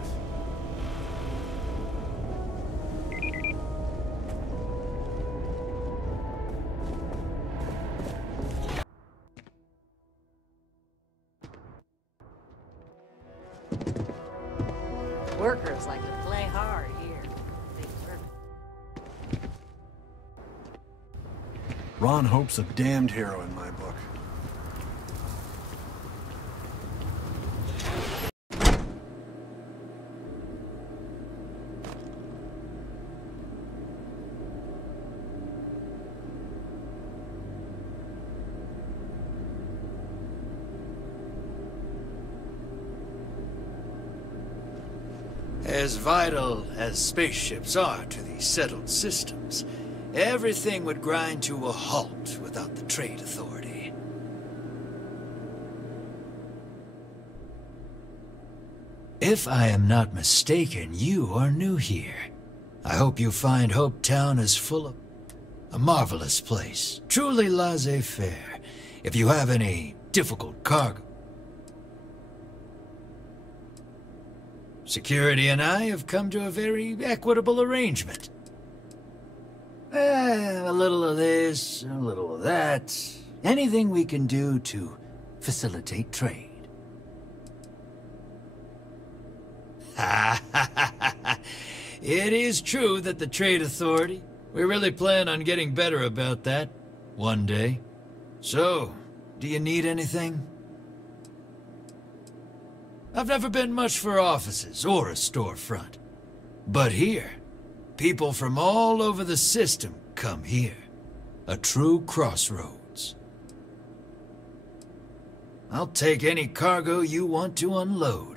Workers like to play hard here. Ron Hope's a damned hero in my book. As vital as spaceships are to these settled systems, everything would grind to a halt without the Trade Authority. If I am not mistaken, you are new here. I hope you find Hope Town as full of... A marvelous place. Truly laissez-faire. If you have any difficult cargo. Security and I have come to a very equitable arrangement. A little of this, a little of that. Anything we can do to facilitate trade. It is true that the Trade Authority, we really plan on getting better about that one day. So, do you need anything? I've never been much for offices or a storefront. But here, people from all over the system come here. A true crossroads. I'll take any cargo you want to unload.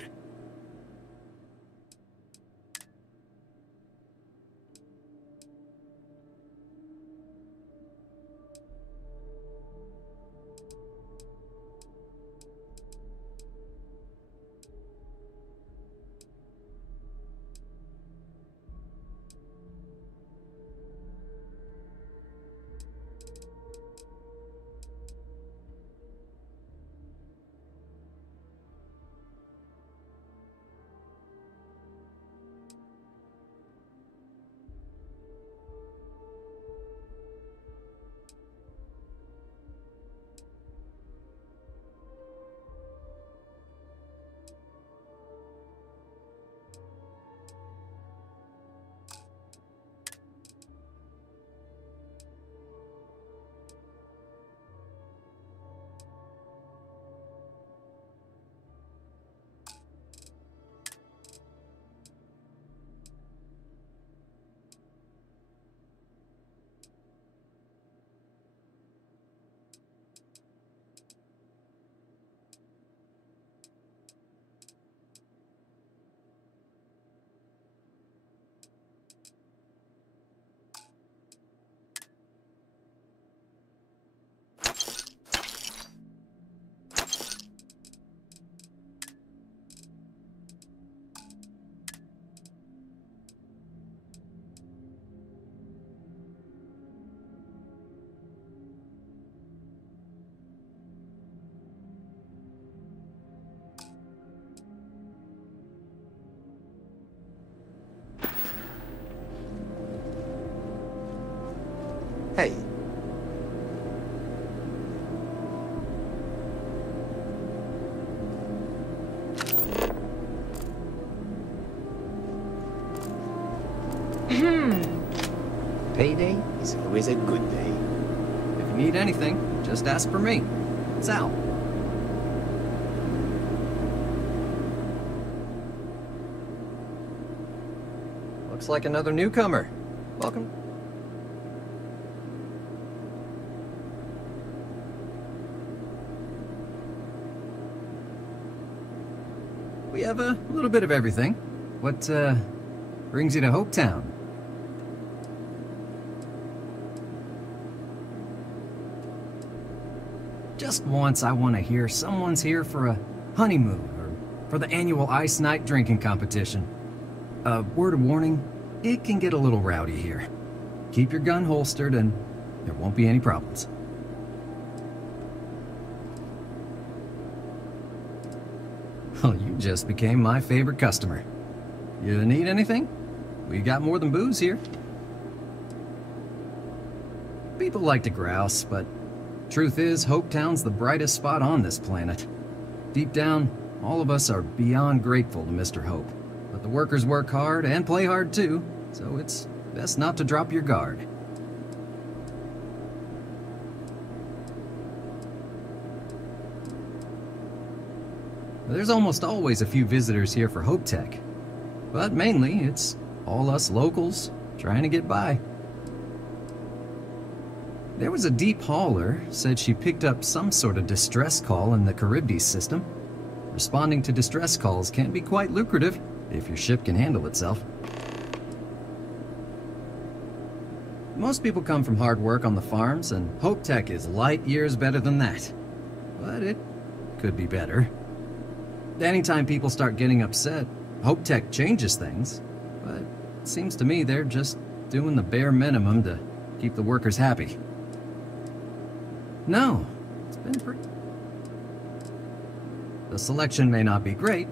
Hey. Payday is always a good day. If you need anything, just ask for me. Sal. Looks like another newcomer. Welcome. We have a little bit of everything. What, brings you to Hopetown? Just once I want to hear someone's here for a honeymoon or for the annual Ice Night drinking competition. A word of warning, it can get a little rowdy here. Keep your gun holstered and there won't be any problems. Well, you just became my favorite customer. You need anything? We got more than booze here. People like to grouse, but truth is, Hopetown's the brightest spot on this planet. Deep down, all of us are beyond grateful to Mr. Hope. But the workers work hard and play hard too, so it's best not to drop your guard. There's almost always a few visitors here for Hope Tech, but mainly it's all us locals trying to get by. There was a deep hauler said she picked up some sort of distress call in the Charybdis system. Responding to distress calls can be quite lucrative if your ship can handle itself. Most people come from hard work on the farms, and Hope Tech is light years better than that. But it could be better. Anytime people start getting upset, Hope Tech changes things. But it seems to me they're just doing the bare minimum to keep the workers happy. No, it's been pretty... The selection may not be great.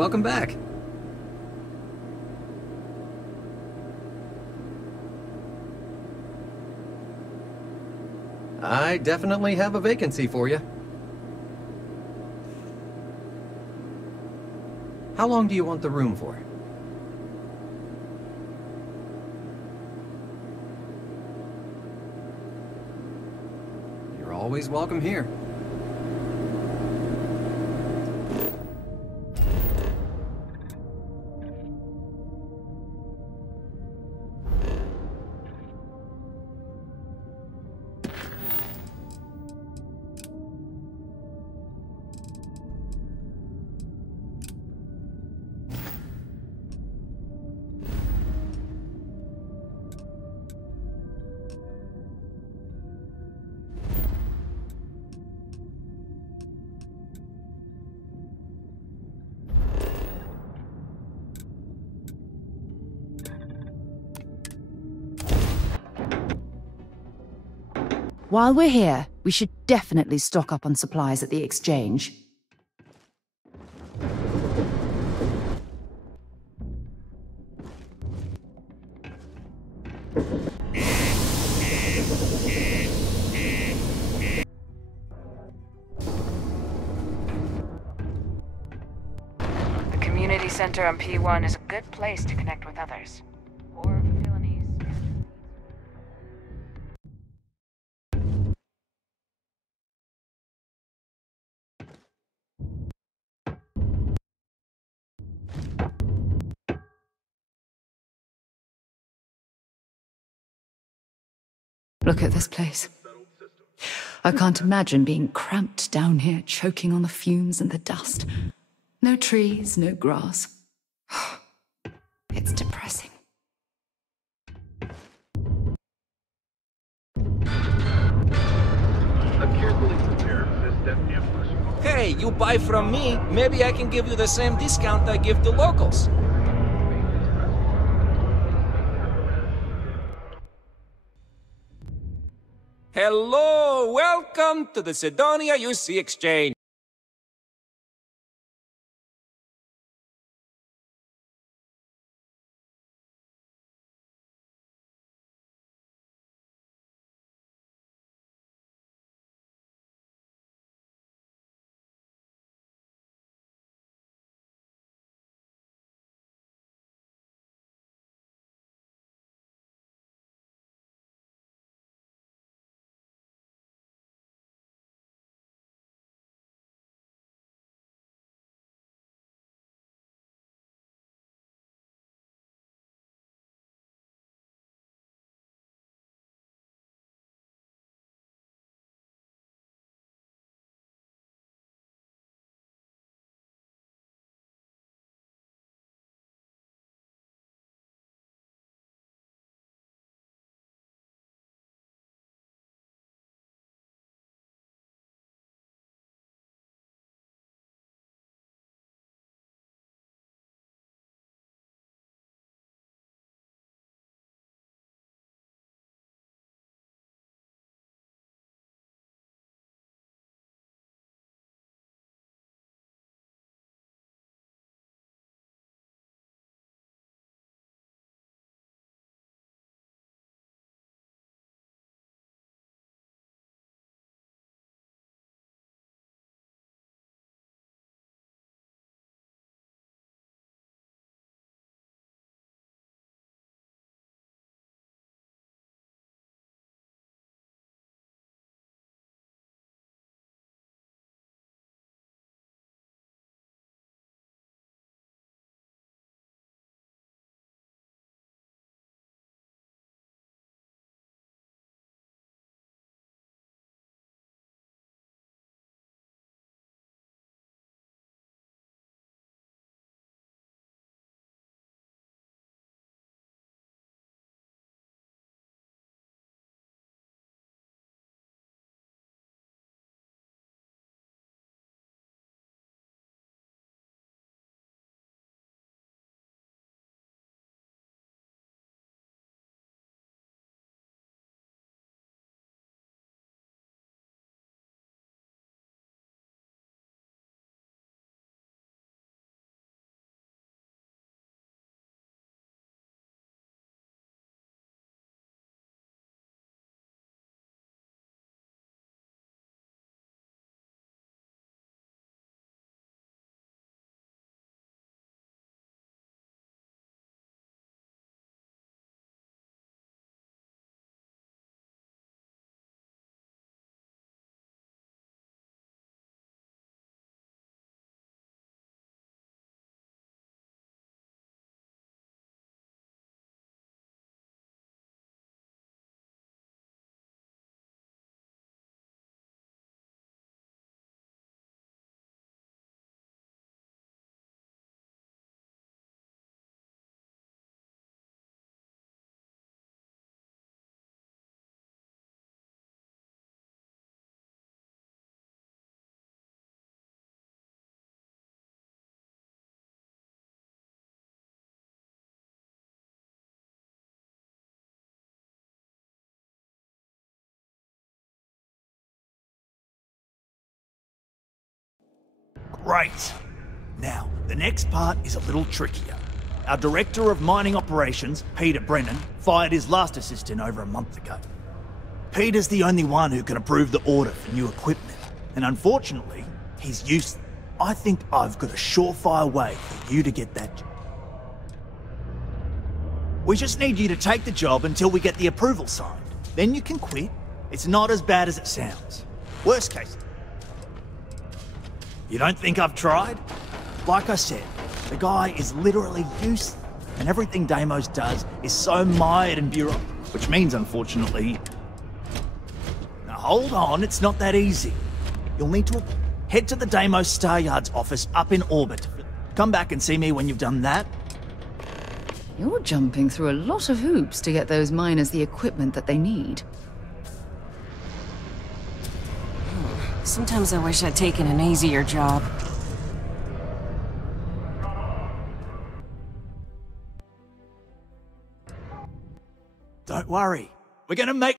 Welcome back. I definitely have a vacancy for you. How long do you want the room for? You're always welcome here. While we're here, we should definitely stock up on supplies at the exchange. The community center on P1 is a good place to connect with others. Or fulfill any Look at this place. I can't imagine being cramped down here, choking on the fumes and the dust. No trees, no grass. It's depressing. Hey, you buy from me, maybe I can give you the same discount I give to locals. Hello, welcome to the Sidonia UC Exchange. Great. Now, the next part is a little trickier. Our Director of Mining Operations, Peter Brennan, fired his last assistant over a month ago. Peter's the only one who can approve the order for new equipment, and unfortunately, he's useless. I think I've got a surefire way for you to get that job. We just need you to take the job until we get the approval signed. Then you can quit. It's not as bad as it sounds. Worst case. You don't think I've tried? Like I said, the guy is literally useless, and everything Deimos does is so mired and bureaucratic, which means, unfortunately... Now hold on, it's not that easy. You'll need to head to the Deimos Star Yard's office up in orbit. Come back and see me when you've done that. You're jumping through a lot of hoops to get those miners the equipment that they need. Sometimes I wish I'd taken an easier job. Don't worry. We're gonna make